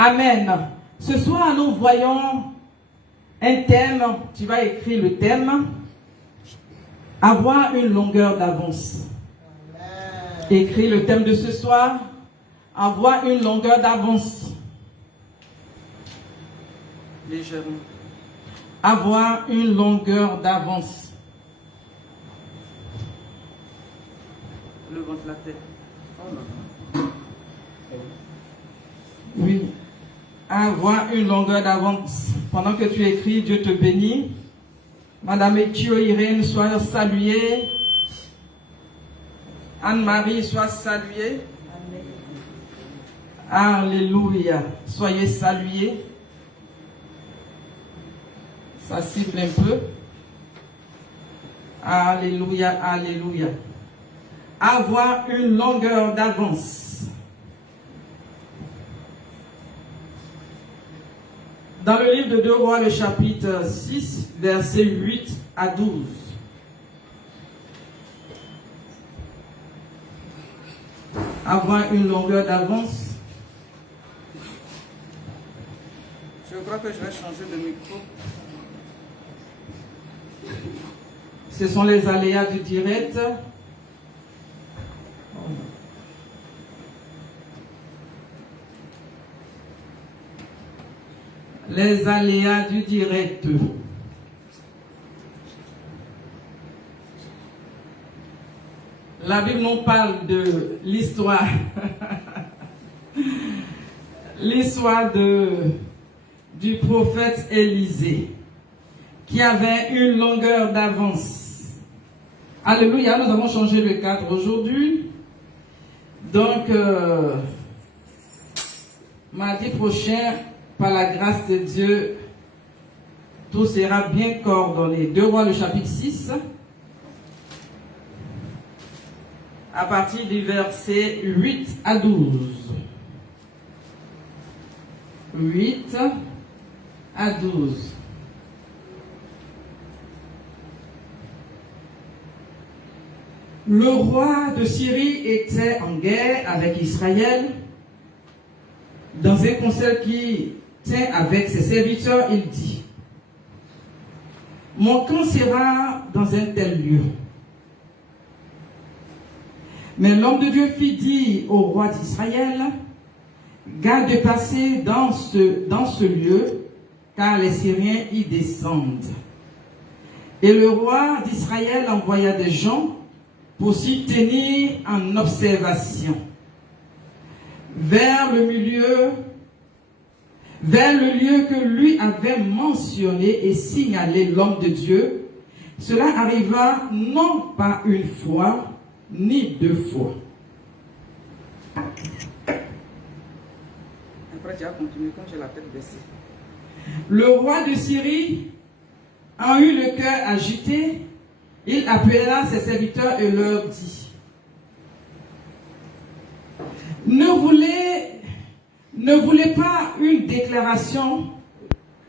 Amen. Ce soir, nous voyons un thème. Tu vas écrire le thème. Avoir une longueur d'avance. Écris le thème de ce soir. Avoir une longueur d'avance. Légèrement. Avoir une longueur d'avance. Le ventre, la tête. Oh non. Oui. Avoir une longueur d'avance. Pendant que tu écris, Dieu te bénit. Madame Ethio Irène, sois saluée. Anne-Marie, sois saluée. Alléluia. Soyez salués. Ça siffle un peu. Alléluia, alléluia. Avoir une longueur d'avance. Dans le livre de 2 Rois, le chapitre 6, versets 8 à 12. Avoir une longueur d'avance. Je crois que je vais changer de micro. Ce sont les aléas du direct. Les aléas du direct. La Bible nous parle de l'histoire. L'histoire du prophète Élisée, qui avait une longueur d'avance. Alléluia, nous avons changé le cadre aujourd'hui. Donc, mardi prochain, par la grâce de Dieu, tout sera bien coordonné. 2 Rois, le chapitre 6, à partir du verset 8 à 12. 8 à 12. Le roi de Syrie était en guerre avec Israël. Dans un conseil qui tient avec ses serviteurs, il dit: mon camp sera dans un tel lieu. Mais l'homme de Dieu fit dire au roi d'Israël: garde de passer dans ce lieu, car les Syriens y descendent. Et le roi d'Israël envoya des gens pour s'y tenir en observation. Vers le lieu que lui avait mentionné et signalé l'homme de Dieu. Cela arriva non pas une fois, ni 2 fois. Après, tu as continué quand j'ai la tête baissée. Le roi de Syrie a eu le cœur agité. Il appela ses serviteurs et leur dit: ne voulez pas une déclaration,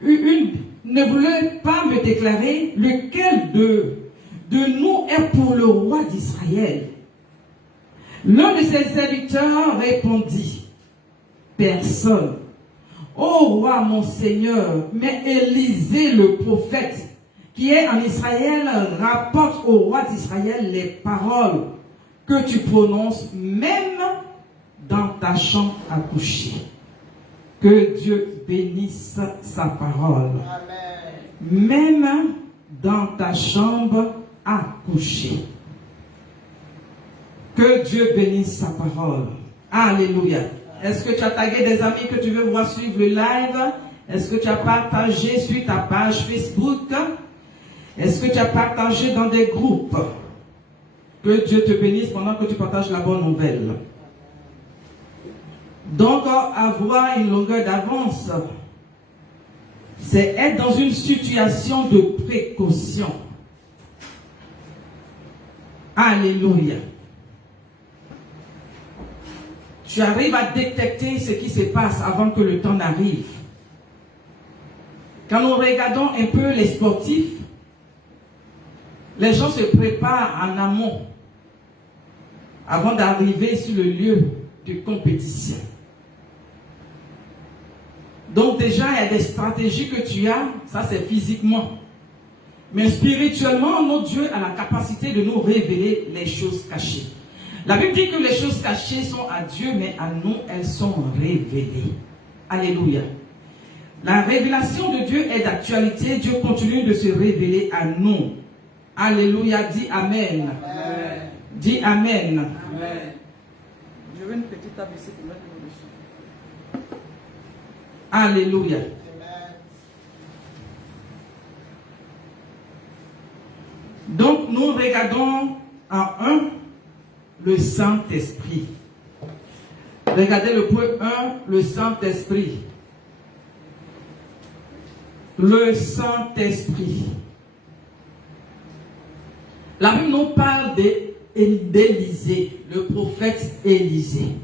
ne voulez pas me déclarer lequel de nous est pour le roi d'Israël. L'un de ses serviteurs répondit: personne. Ô roi, mon Seigneur, mais Élisée le prophète, qui est en Israël, rapporte au roi d'Israël les paroles que tu prononces même dans ta chambre à coucher. Que Dieu bénisse sa parole. Amen. Même dans ta chambre à coucher. Que Dieu bénisse sa parole. Alléluia. Est-ce que tu as tagué des amis que tu veux voir suivre le live? Est-ce que tu as partagé sur ta page Facebook? Est-ce que tu as partagé dans des groupes? Que Dieu te bénisse pendant que tu partages la bonne nouvelle. Donc, avoir une longueur d'avance, c'est être dans une situation de précaution. Alléluia. Tu arrives à détecter ce qui se passe avant que le temps n'arrive. Quand nous regardons un peu les sportifs, les gens se préparent en amont avant d'arriver sur le lieu de compétition. Donc déjà, il y a des stratégies que tu as, ça c'est physiquement. Mais spirituellement, notre Dieu a la capacité de nous révéler les choses cachées. La Bible dit que les choses cachées sont à Dieu, mais à nous, elles sont révélées. Alléluia. La révélation de Dieu est d'actualité. Dieu continue de se révéler à nous. Alléluia. Dis Amen. Amen. Dis Amen. Amen. Je veux une petite table ici pour mettre le dessus. Alléluia. Donc, nous regardons en 1 le Saint-Esprit. Regardez le point 1, le Saint-Esprit. Le Saint-Esprit. La Bible nous parle d'Élisée, le prophète Élisée,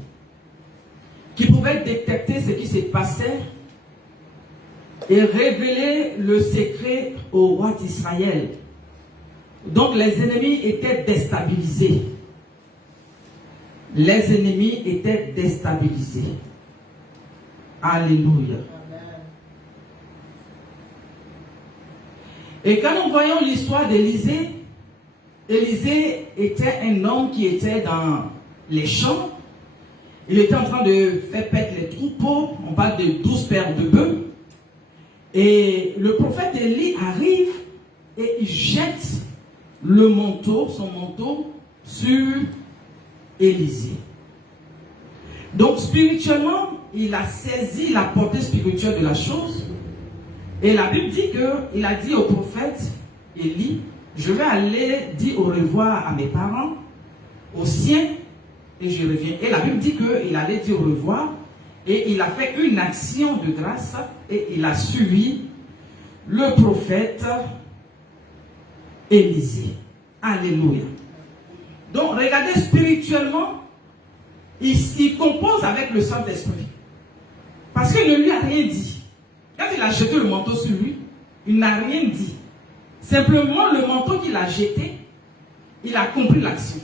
qui pouvait détecter ce qui se passait et révéler le secret au roi d'Israël. Donc les ennemis étaient déstabilisés. Les ennemis étaient déstabilisés. Alléluia. Et quand nous voyons l'histoire d'Élisée, Élisée était un homme qui était dans les champs. Il était en train de faire paître les troupeaux. On parle de 12 paires de bœufs. Et le prophète Élie arrive et il jette le manteau, son manteau, sur Élisée. Donc spirituellement, il a saisi la portée spirituelle de la chose. Et la Bible dit qu'il a dit au prophète Élie, je vais aller dire au revoir à mes parents, aux siens, et je reviens. Et la Bible dit qu'il allait dire au revoir, et il a fait une action de grâce, et il a suivi le prophète Élisée. Alléluia. Donc, regardez spirituellement, il compose avec le Saint-Esprit. Parce qu'il ne lui a rien dit. Quand il a jeté le manteau sur lui, il n'a rien dit. Simplement, le manteau qu'il a jeté, il a compris l'action.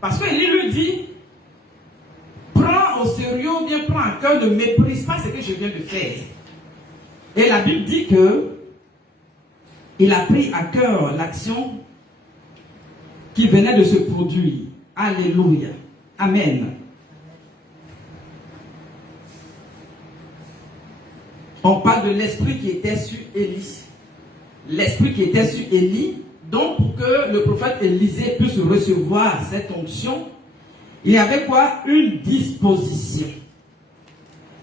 Parce qu'il lui dit, prends au sérieux, ou bien prends à cœur, ne méprise pas ce que je viens de faire. Et la Bible dit que il a pris à cœur l'action qui venait de se produire. Alléluia. Amen. On parle de l'esprit qui était sur Élie. L'esprit qui était sur Élie. Donc, pour que le prophète Élisée puisse recevoir cette onction, il y avait quoi? Une disposition.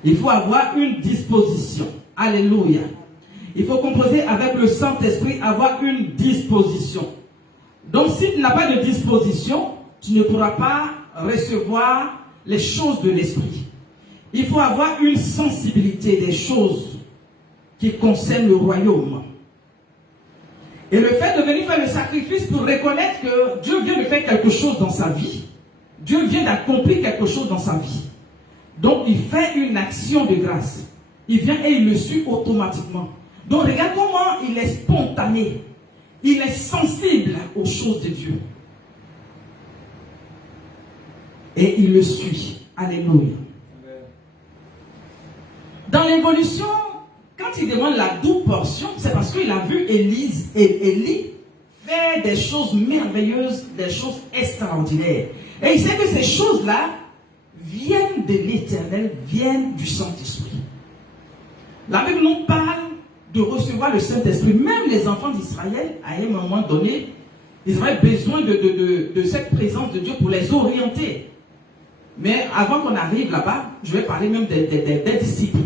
Il faut avoir une disposition. Alléluia. Il faut composer avec le Saint-Esprit, avoir une disposition. Donc, si tu n'as pas de disposition, tu ne pourras pas recevoir les choses de l'Esprit. Il faut avoir une sensibilité des choses qui concernent le royaume. Et le fait de venir faire le sacrifice pour reconnaître que Dieu vient de faire quelque chose dans sa vie. Dieu vient d'accomplir quelque chose dans sa vie. Donc, il fait une action de grâce. Il vient et il le suit automatiquement. Donc, regarde comment il est spontané. Il est sensible aux choses de Dieu. Et il le suit. Alléluia. Dans l'évolution, quand il demande la double portion, c'est parce qu'il a vu Élie faire des choses merveilleuses, des choses extraordinaires. Et il sait que ces choses-là viennent de l'Éternel, viennent du Saint-Esprit. La Bible nous parle de recevoir le Saint-Esprit. Même les enfants d'Israël, à un moment donné, ils auraient besoin de cette présence de Dieu pour les orienter. Mais avant qu'on arrive là-bas, je vais parler même des disciples.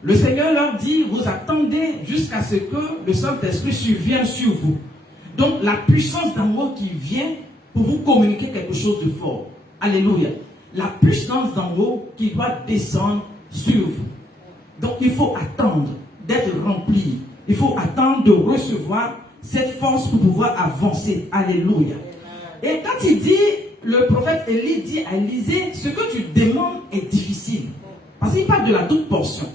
Le Seigneur leur dit, vous attendez jusqu'à ce que le Saint-Esprit survienne sur vous. Donc la puissance d'en haut qui vient pour vous communiquer quelque chose de fort. Alléluia. La puissance d'en haut qui doit descendre sur vous. Donc il faut attendre d'être rempli. Il faut attendre de recevoir cette force pour pouvoir avancer. Alléluia. Et quand il dit, le prophète Élie dit à Élisée, ce que tu demandes est difficile. Parce qu'il parle de la double portion.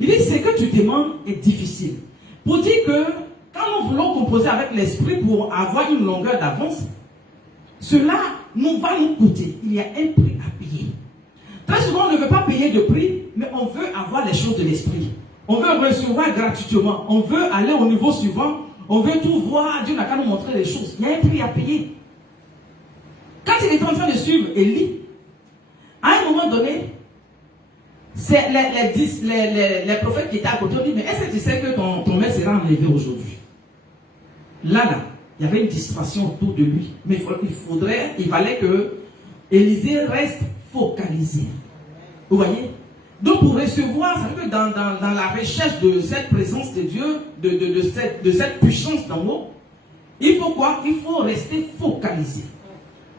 Il dit, ce que tu demandes est difficile. Pour dire que, quand nous voulons composer avec l'esprit pour avoir une longueur d'avance, cela va nous coûter. Il y a un prix à payer. Très souvent, on ne veut pas payer de prix mais on veut avoir les choses de l'esprit. On veut recevoir gratuitement. On veut aller au niveau suivant. On veut tout voir. Dieu n'a qu'à nous montrer les choses. Il y a un prix à payer. Quand il était en train de suivre Élie, à un moment donné, c'est les prophètes qui étaient à côté ont dit, mais est-ce que tu sais que ton maître sera enlevé aujourd'hui? Là, il y avait une distraction autour de lui. Mais il fallait que Élisée reste focalisé. Vous voyez? Donc pour recevoir, ça veut dire que dans la recherche de cette présence de Dieu, de cette puissance d'en haut, il faut quoi? Il faut rester focalisé.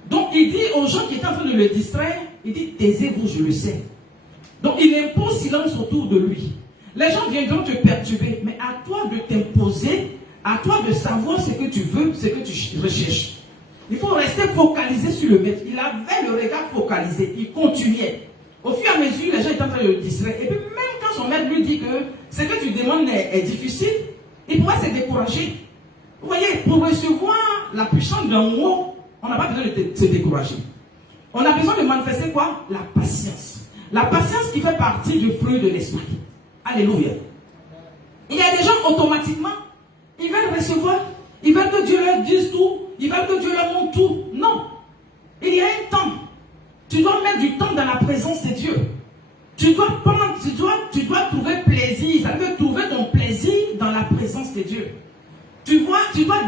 Donc il dit aux gens qui étaient en train de le distraire, il dit, taisez-vous, je le sais. Donc il impose silence autour de lui. Les gens viendront te perturber, mais à toi de t'imposer, à toi de savoir ce que tu veux, ce que tu recherches. Il faut rester focalisé sur le maître. Il avait le regard focalisé, il continuait. Au fur et à mesure, les gens étaient en train de le distraire. Et puis même quand son maître lui dit que ce que tu demandes est difficile, il pourrait se décourager. Vous voyez, pour recevoir la puissance d'en haut, on n'a pas besoin de se décourager. On a besoin de manifester quoi? La patience. La patience qui fait partie du fruit de l'esprit. Alléluia. Il y a des gens automatiquement, ils veulent recevoir, ils veulent que Dieu leur dise tout, ils veulent que Dieu leur montre tout. Non. Il y a un temps. Tu dois mettre du temps dans la présence de Dieu. Tu dois trouver plaisir. Ça veut trouver ton plaisir dans la présence de Dieu. Tu dois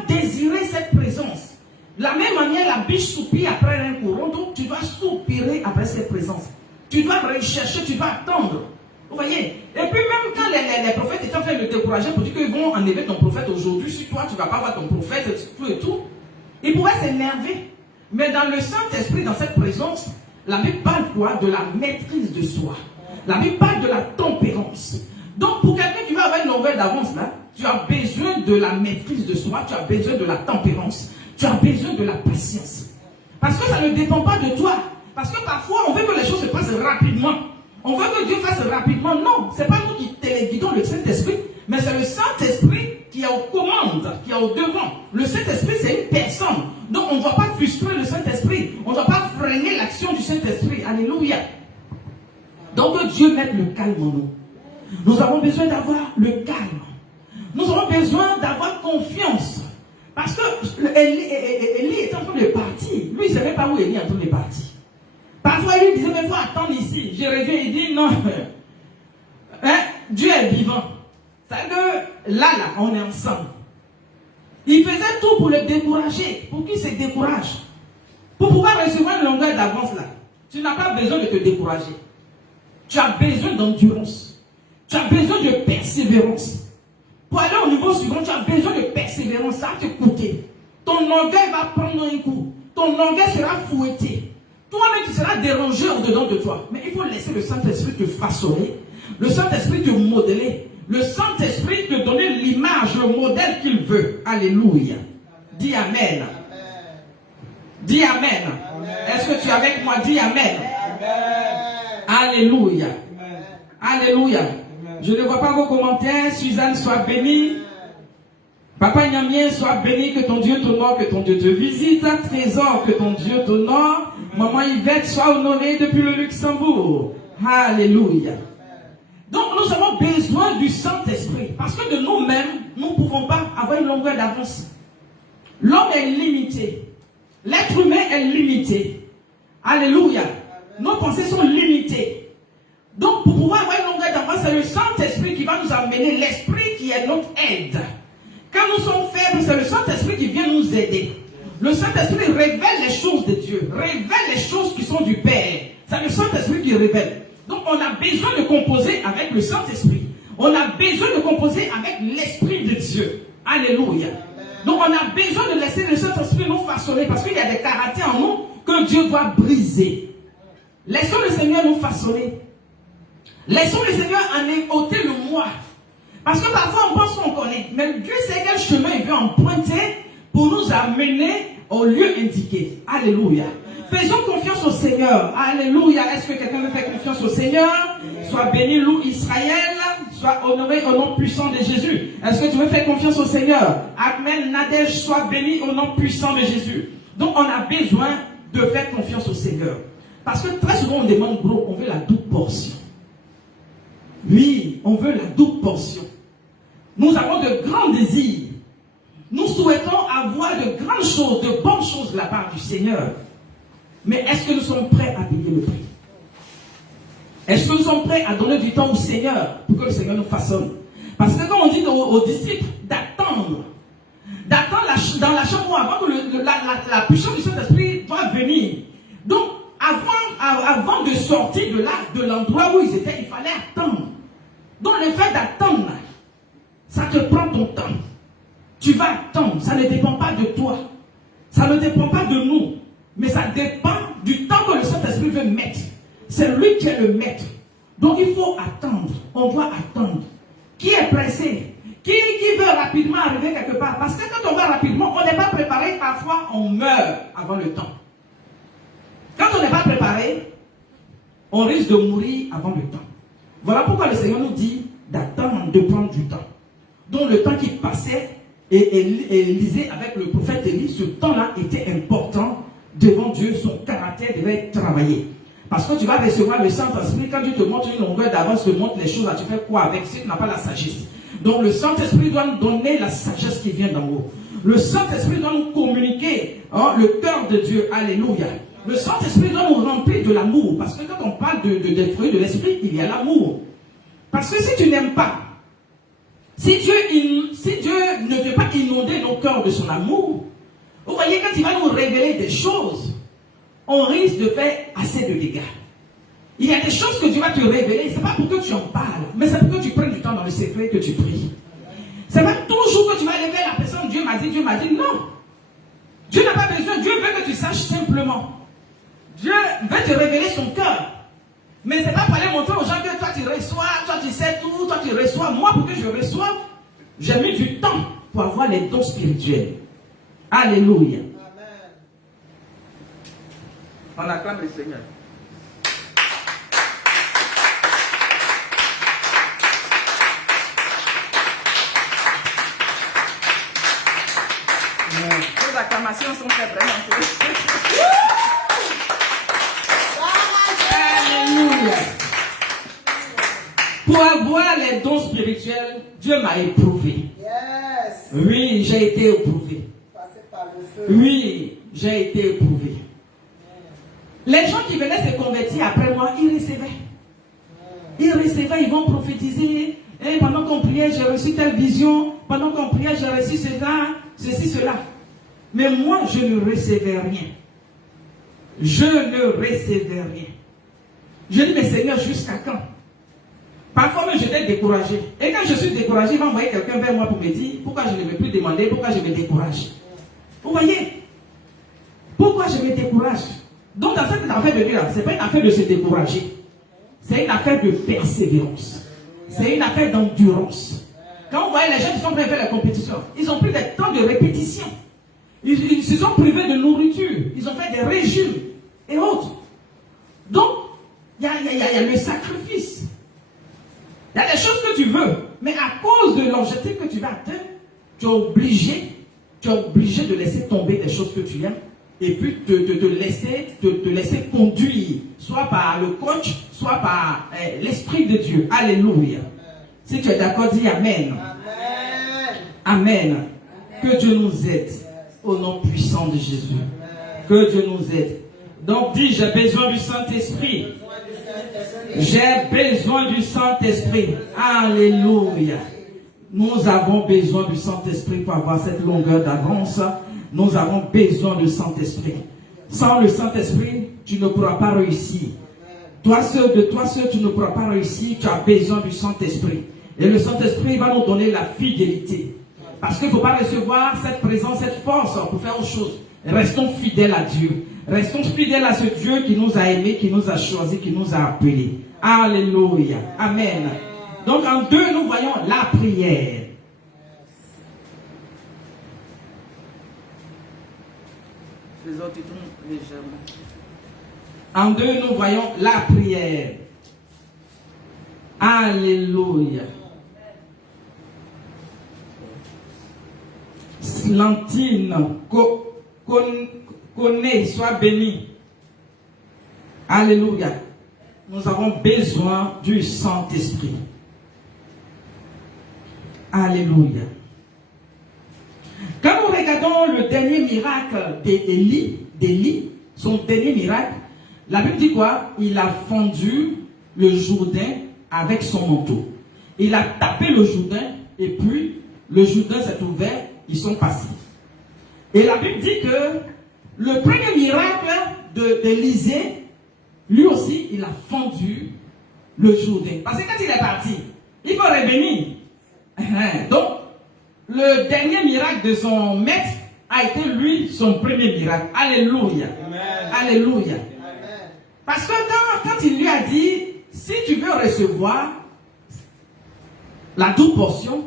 désirer cette présence. De la même manière, la biche soupire après un courant, donc tu dois soupirer après cette présence. Tu dois rechercher, tu dois attendre. Vous voyez? Et puis même quand les prophètes étaient en train de te décourager pour dire qu'ils vont enlever ton prophète aujourd'hui, si toi tu ne vas pas voir ton prophète, tout et tout, ils pourraient s'énerver. Mais dans le Saint-Esprit, dans cette présence, la Bible parle quoi? De la maîtrise de soi. La Bible parle de la tempérance. Donc pour quelqu'un qui va avoir une longueur d'avance là, tu as besoin de la maîtrise de soi, tu as besoin de la tempérance, tu as besoin de la patience. Parce que ça ne dépend pas de toi. Parce que parfois on veut que les choses se passent rapidement. On veut que Dieu fasse rapidement. Non, ce n'est pas nous qui téléguidons le Saint-Esprit, mais c'est le Saint-Esprit qui est aux commandes, qui est au devant. Le Saint-Esprit, c'est une personne. Donc on ne doit pas frustrer le Saint-Esprit. On ne doit pas freiner l'action du Saint-Esprit. Alléluia. Donc que Dieu mette le calme en nous. Nous avons besoin d'avoir le calme. Nous avons besoin d'avoir confiance. Parce que Élie est en train de partir. Lui, il ne savait pas où Élie est en train de partir. Parfois, il lui disait, mais il faut attendre ici. Je reviens, il dit, non. Hein? Dieu est vivant. C'est que là, on est ensemble. Il faisait tout pour le décourager. Pour qu'il se décourage. Pour pouvoir recevoir une longueur d'avance là. Tu n'as pas besoin de te décourager. Tu as besoin d'endurance. Tu as besoin de persévérance. Pour aller au niveau suivant, tu as besoin de persévérance. Ça va te coûter. Ton orgueil va prendre un coup. Ton orgueil sera fouetté. Toi-même, tu seras dérangé au-dedans de toi. Mais il faut laisser le Saint-Esprit te façonner. Le Saint-Esprit te modeler. Le Saint-Esprit te donner l'image, le modèle qu'il veut. Alléluia. Dis Amen. Dis Amen. Est-ce que tu es avec moi? Dis Amen. Alléluia. Alléluia. Je ne vois pas vos commentaires. Suzanne, sois bénie. Papa Nyamien, sois béni, que ton Dieu t'honore, que ton Dieu te visite. Trésor, que ton Dieu t'honore. Maman Yvette, sois honorée depuis le Luxembourg. Alléluia. Donc nous avons besoin du Saint-Esprit. Parce que de nous-mêmes, nous ne pouvons pas avoir une longueur d'avance. L'homme est limité. L'être humain est limité. Alléluia. Nos pensées sont limitées. Donc pour pouvoir avoir une longueur d'avance, c'est le Saint-Esprit qui va nous amener, l'Esprit qui est notre aide. Quand nous sommes faibles, c'est le Saint-Esprit qui vient nous aider. Le Saint-Esprit révèle les choses de Dieu, révèle les choses qui sont du Père. C'est le Saint-Esprit qui révèle. Donc on a besoin de composer avec le Saint-Esprit. On a besoin de composer avec l'Esprit de Dieu. Alléluia. Donc on a besoin de laisser le Saint-Esprit nous façonner parce qu'il y a des caractères en nous que Dieu doit briser. Laissons le Seigneur nous façonner. Laissons le Seigneur en ôter le moi. Parce que parfois on pense qu'on connaît. Mais Dieu sait quel chemin il veut emprunter pour nous amener au lieu indiqué. Alléluia. Faisons confiance au Seigneur. Alléluia. Est-ce que quelqu'un veut faire confiance au Seigneur? Sois béni, loue Israël. Sois honoré au nom puissant de Jésus. Est-ce que tu veux faire confiance au Seigneur? Amen. Nadège, sois béni au nom puissant de Jésus. Donc on a besoin de faire confiance au Seigneur. Parce que très souvent on demande gros, on veut la double portion. Oui, on veut la double portion. Nous avons de grands désirs. Nous souhaitons avoir de grandes choses, de bonnes choses de la part du Seigneur. Mais est-ce que nous sommes prêts à payer le prix? Est-ce que nous sommes prêts à donner du temps au Seigneur pour que le Seigneur nous façonne? Parce que quand on dit aux disciples d'attendre dans la chambre avant que la puissance du Saint-Esprit doit venir. Donc, avant de sortir de l'endroit où ils étaient, il fallait attendre. Donc, le fait d'attendre, ça te prend ton temps. Tu vas attendre, ça ne dépend pas de toi. Ça ne dépend pas de nous. Mais ça dépend du temps que le Saint-Esprit veut mettre. C'est lui qui est le maître. Donc, il faut attendre. On doit attendre. Qui est pressé? Qui veut rapidement arriver quelque part? Parce que quand on va rapidement, on n'est pas préparé. Parfois, on meurt avant le temps. Quand on n'est pas préparé, on risque de mourir avant le temps. Voilà pourquoi le Seigneur nous dit d'attendre, de prendre du temps. Donc, le temps qui passait et lisait avec le prophète Élie, ce temps-là était important devant Dieu. Son caractère devait travailler. Parce que tu vas recevoir le Saint-Esprit. Quand Dieu te montre une longueur d'avance, te montre les choses, là, tu fais quoi avec si tu n'as pas la sagesse? Donc le Saint-Esprit doit nous donner la sagesse qui vient d'en haut. Le Saint-Esprit doit nous communiquer le cœur de Dieu. Alléluia. Le Saint-Esprit doit nous remplir de l'amour. Parce que quand on parle des fruits de l'Esprit, il y a l'amour. Parce que si tu n'aimes pas, si Dieu ne veut pas inonder nos cœurs de son amour, vous voyez, quand il va nous révéler des choses, on risque de faire assez de dégâts. Il y a des choses que Dieu va te révéler, ce n'est pas pour que tu en parles, mais c'est pour que tu prennes du temps dans le secret que tu pries. Ce n'est pas toujours que tu vas lever la personne, Dieu m'a dit, non. Dieu n'a pas besoin, Dieu veut que tu saches simplement. Dieu veut te révéler son cœur. Mais ce n'est pas pour aller montrer aux gens que toi tu reçois, toi tu sais tout, toi tu reçois. Moi, pour que je reçoive, j'ai mis du temps pour avoir les dons spirituels. Alléluia. On acclame le Seigneur. Les acclamations sont très vraiment. Alléluia. Pour avoir les dons spirituels, Dieu m'a éprouvé. Yes. Oui, j'ai été éprouvé. Passé par le feu. Oui, j'ai été éprouvé. Les gens qui venaient se convertir après moi, ils recevaient. Ils vont prophétiser. Et pendant qu'on priait, j'ai reçu telle vision. Pendant qu'on priait, j'ai reçu cela. Mais moi, je ne recevais rien. Je dis, mais Seigneur, jusqu'à quand? Parfois même, j'étais découragé. Et quand je suis découragé, il va envoyer quelqu'un vers moi pour me dire pourquoi je ne vais plus demander, pourquoi je me décourage. Vous voyez? Pourquoi je me décourage? Donc, dans cette affaire de Dieu, ce n'est pas une affaire de se décourager. C'est une affaire de persévérance. C'est une affaire d'endurance. Quand vous voyez les gens qui sont prêts à faire la compétition, ils ont pris des temps de répétition. Ils se sont privés de nourriture. Ils ont fait des régimes et autres. Donc, il y a le sacrifice. Il y a des choses que tu veux. Mais à cause de l'objectif que tu vas atteindre, tu es obligé de laisser tomber des choses que tu aimes. Et puis te laisser conduire, soit par le coach, soit par l'Esprit de Dieu. Alléluia. Si tu es d'accord, dis Amen. Amen. Que Dieu nous aide. Au nom puissant de Jésus. Que Dieu nous aide. Donc dis, j'ai besoin du Saint-Esprit. J'ai besoin du Saint-Esprit. Alléluia. Nous avons besoin du Saint-Esprit pour avoir cette longueur d'avance. Nous avons besoin du Saint-Esprit. Sans le Saint-Esprit, tu ne pourras pas réussir. Toi seul, tu ne pourras pas réussir. Tu as besoin du Saint-Esprit. Et le Saint-Esprit va nous donner la fidélité. Parce qu'il ne faut pas recevoir cette présence, cette force pour faire autre chose. Restons fidèles à Dieu. Restons fidèles à ce Dieu qui nous a aimés, qui nous a choisis, qui nous a appelés. Alléluia. Amen. Donc en 2, nous voyons la prière. Les autres, ils tournent légèrement. En 2, nous voyons la prière. Alléluia. Slantine, connais, sois béni. Alléluia. Nous avons besoin du Saint-Esprit. Alléluia. Quand nous regardons le dernier miracle d'Élie, son dernier miracle, la Bible dit quoi? Il a fendu le Jourdain avec son manteau. Il a tapé le Jourdain et puis le Jourdain s'est ouvert, ils sont passés. Et la Bible dit que le premier miracle d'Élisée, lui aussi, il a fendu le Jourdain. Parce que quand il est parti, il faut revenir. Donc, le dernier miracle de son maître a été lui son premier miracle. Alléluia. Amen. Alléluia. Amen. Parce que quand il lui a dit, si tu veux recevoir la double portion,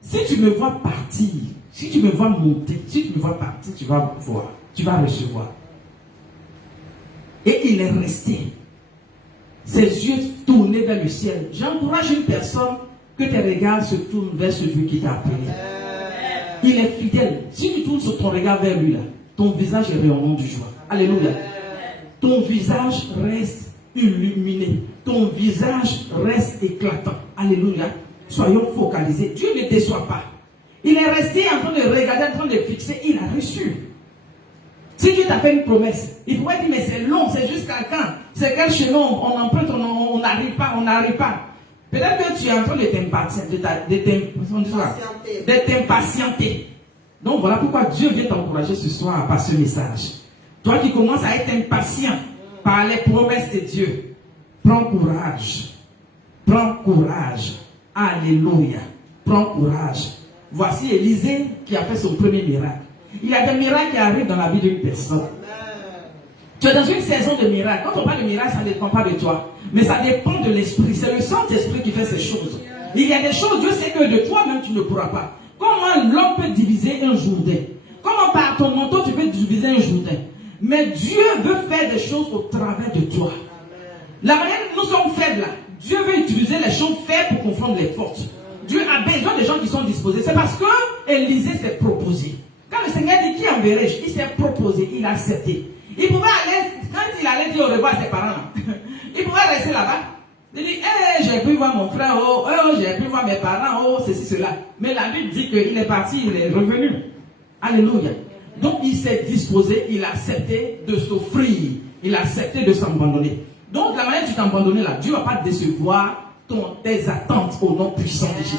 si tu me vois partir, si tu me vois monter, si tu me vois partir, tu vas voir, tu vas recevoir. Et il est resté, ses yeux tournés vers le ciel. J'encourage une personne que tes regards se tournent vers celui qui t'a appelé. Il est fidèle. Si tu tournes ton regard vers lui, là, ton visage est rayonnant de joie. Alléluia. Ton visage reste illuminé. Ton visage reste éclatant. Alléluia. Soyons focalisés. Dieu ne déçoit pas. Il est resté en train de regarder, en train de fixer. Il a reçu. Si Dieu t'a fait une promesse, il pourrait dire, mais c'est long, c'est jusqu'à quand? C'est quel chemin on emprunte, on n'arrive pas, on n'arrive pas. Peut-être que tu es en train de t'impatienter. Donc voilà pourquoi Dieu vient t'encourager ce soir par ce message. Toi qui commences à être impatient par les promesses de Dieu, prends courage. Prends courage. Alléluia. Prends courage. Voici Élisée qui a fait son premier miracle. Il y a des miracles qui arrivent dans la vie d'une personne. Tu es dans une saison de miracles. Quand on parle de miracles, ça ne dépend pas de toi. Mais ça dépend de l'esprit. C'est le Saint-Esprit qui fait ces choses. Il y a des choses, Dieu sait que de toi-même, tu ne pourras pas. Comment l'homme peut diviser un Jourdain? Comment par ton manteau, tu peux diviser un Jourdain? Mais Dieu veut faire des choses au travers de toi. La manière dont nous sommes faibles là, Dieu veut utiliser les choses faibles pour confondre les fortes. Dieu a besoin de gens qui sont disposés. C'est parce que Élisée s'est proposé. Quand le Seigneur dit qui enverrai-je, il s'est proposé, il a accepté. Il pouvait aller, quand il allait dire au revoir à ses parents, là, il pouvait rester là-bas. Il dit, j'ai pu voir mon frère, j'ai pu voir mes parents, ceci, cela. Mais la Bible dit qu'il est parti, il est revenu. Alléluia. Donc il s'est disposé, il a accepté de s'offrir, il a accepté de s'abandonner. Donc la manière dont tu t'es abandonné là, Dieu ne va pas décevoir tes attentes au nom puissant de Jésus.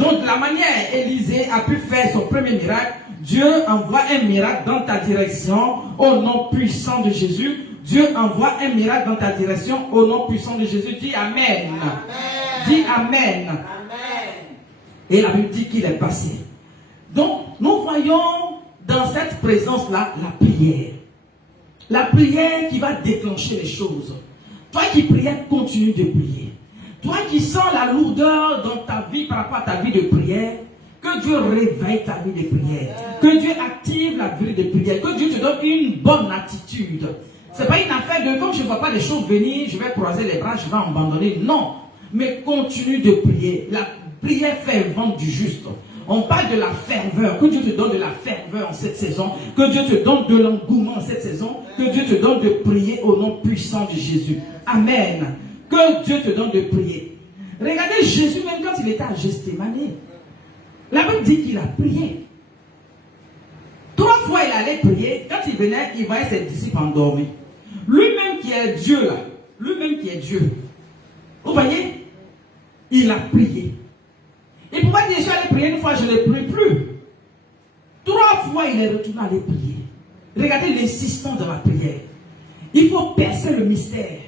Donc la manière Élisée a pu faire son premier miracle, Dieu envoie un miracle dans ta direction au nom puissant de Jésus. Dieu envoie un miracle dans ta direction au nom puissant de Jésus. Dis Amen. Amen. Dis Amen. Amen. Et la Bible dit qu'il est passé. Donc nous voyons dans cette présence-là la prière. La prière qui va déclencher les choses. Toi qui priais, continue de prier. Toi qui sens la lourdeur dans ta vie par rapport à ta vie de prière, que Dieu réveille ta vie de prière. Que Dieu active la vie de prière. Que Dieu te donne une bonne attitude. Ce n'est pas une affaire de comme je ne vois pas les choses venir, je vais croiser les bras, je vais abandonner. Non. Mais continue de prier. La prière fait vent du juste. On parle de la ferveur. Que Dieu te donne de la ferveur en cette saison. Que Dieu te donne de l'engouement en cette saison. Que Dieu te donne de prier au nom puissant de Jésus. Amen. Que Dieu te donne de prier. Regardez Jésus même quand il était à Gethsémane. La Bible dit qu'il a prié. 3 fois il allait prier. Quand il venait, il voyait ses disciples endormis. Lui-même qui est Dieu là. Lui-même qui est Dieu. Vous voyez? Il a prié. Il pouvait dire, je suis allé prier une fois, je ne prie plus. 3 fois il est retourné aller prier. Regardez l'insistance de la prière. Il faut percer le mystère.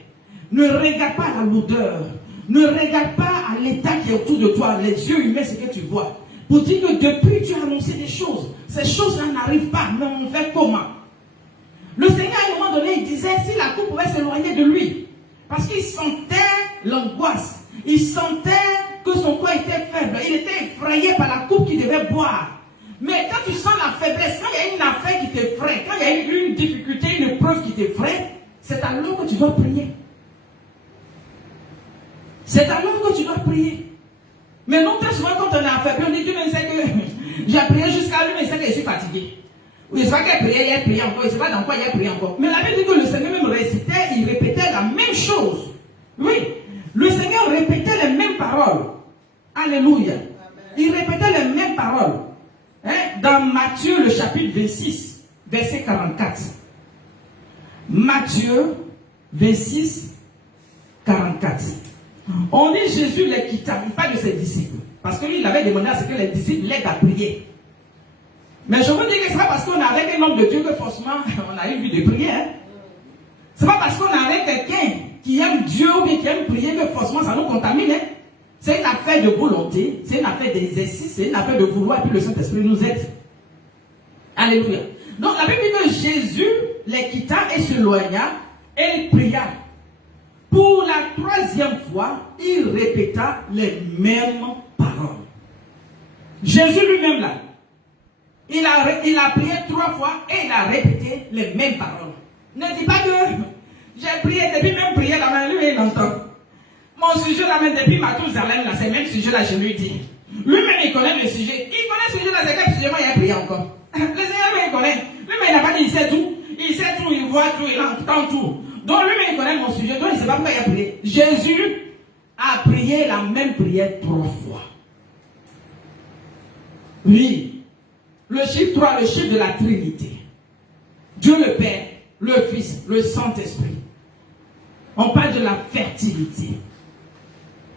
Ne regarde pas la lourdeur. Ne regarde pas à l'état qui est autour de toi. Les yeux humains, ce que tu vois. Pour dire que depuis tu as annoncé des choses. Ces choses-là n'arrivent pas. Mais on fait comment? Le Seigneur, à un moment donné, il disait si la coupe pouvait s'éloigner de lui. Parce qu'il sentait l'angoisse. Il sentait que son corps était faible. Il était effrayé par la coupe qu'il devait boire. Mais quand tu sens la faiblesse, quand il y a une affaire qui t'effraie, quand il y a une difficulté, une épreuve qui t'effraie, c'est alors que tu dois prier. C'est alors que tu dois prier. Mais non, très souvent, quand on est affaibli, on dit Dieu me sait que j'ai prié jusqu'à lui, mais il sait que je suis fatigué. Ou il ne sait pas qu'il a prié, il a prié encore, il ne sait pas dans quoi il a prié encore. Mais la Bible dit que le Seigneur même récitait, il répétait la même chose. Oui, le Seigneur répétait les mêmes paroles. Alléluia. Il répétait les mêmes paroles. Hein? Dans Matthieu, le chapitre 26, verset 44. Matthieu 26, 44. On dit Jésus les quitta, il parle de ses disciples. Parce que lui, il avait demandé à ce que les disciples l'aident à prier. Mais je vous dis que ce n'est pas parce qu'on est avec un homme de Dieu que forcément on a une vie de prière. Hein? Ce n'est pas parce qu'on est avec quelqu'un qui aime Dieu ou bien qui aime prier que forcément ça nous contamine. Hein? C'est une affaire de volonté, c'est une affaire d'exercice, c'est une affaire de vouloir et puis le Saint-Esprit nous aide. Alléluia. Donc la Bible dit que Jésus les quitta et s'éloigna et il pria. Pour la troisième fois, il répéta les mêmes paroles. Jésus lui-même là, il a prié 3 fois et il a répété les mêmes paroles. Ne dis pas que j'ai prié, depuis même prié la main, lui il entend. Mon sujet là, même depuis Mathusalem, là, c'est le même sujet là, je lui dis. Lui-même il connaît le sujet. Il connaît ce sujet là, c'est quel sujet, moi il a prié encore. Le Seigneur il connaît. Lui-même il n'a pas dit, il sait tout. Il sait tout, il voit tout, il entend tout. Donc lui-même il connaît mon sujet, donc il ne sait pas pourquoi il a prié. Jésus a prié la même prière 3 fois. Oui. Le chiffre 3, le chiffre de la Trinité. Dieu le Père, le Fils, le Saint-Esprit. On parle de la fertilité.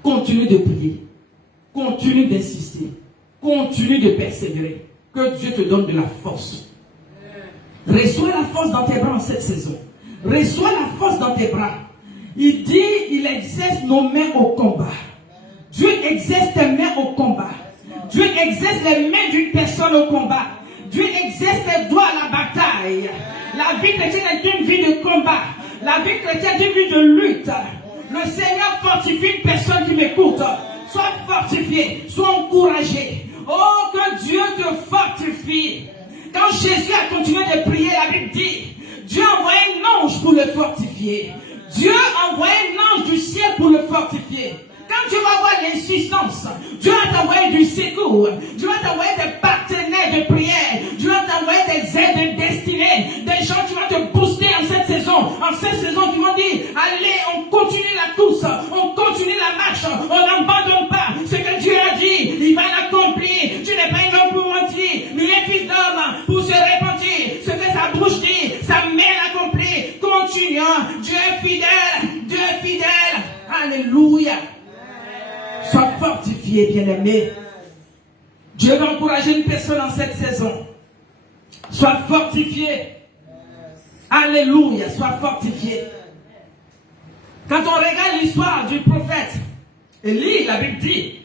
Continue de prier. Continue d'insister. Continue de persévérer. Que Dieu te donne de la force. Reçois la force dans tes bras en cette saison. Reçois la force dans tes bras. Il dit, il exerce nos mains au combat. Dieu exerce tes mains au combat. Dieu exerce les mains d'une personne au combat. Dieu exerce tes doigts à la bataille. La vie chrétienne est une vie de combat. La vie chrétienne est une vie de lutte. Le Seigneur fortifie une personne qui m'écoute. Sois fortifié, sois encouragé. Oh, que Dieu te fortifie. Quand Jésus a continué de prier, la Bible dit, Dieu envoie un ange pour le fortifier. Dieu envoie un ange du ciel pour le fortifier. Quand Dieu va avoir l'insistance, Dieu va t'envoyer du secours. Dieu va t'envoyer des partenaires de prière. Dieu va t'envoyer des aides destinées. Des gens qui vont te booster en cette saison. En cette saison qui vont dire, allez, on continue la course. On continue la marche. On n'abandonne pas. Ce que Dieu a dit, il va l'accomplir. Tu n'es pas un homme pour mentir, mais un fils d'homme pour se repentir. Ce que sa bouche dit, sa main l'accomplit. Continuons. Dieu est fidèle. Dieu est fidèle. Alléluia. Sois fortifié, bien-aimé. Dieu va encourager une personne en cette saison. Sois fortifié. Alléluia, sois fortifié. Quand on regarde l'histoire du prophète Élie, la Bible dit,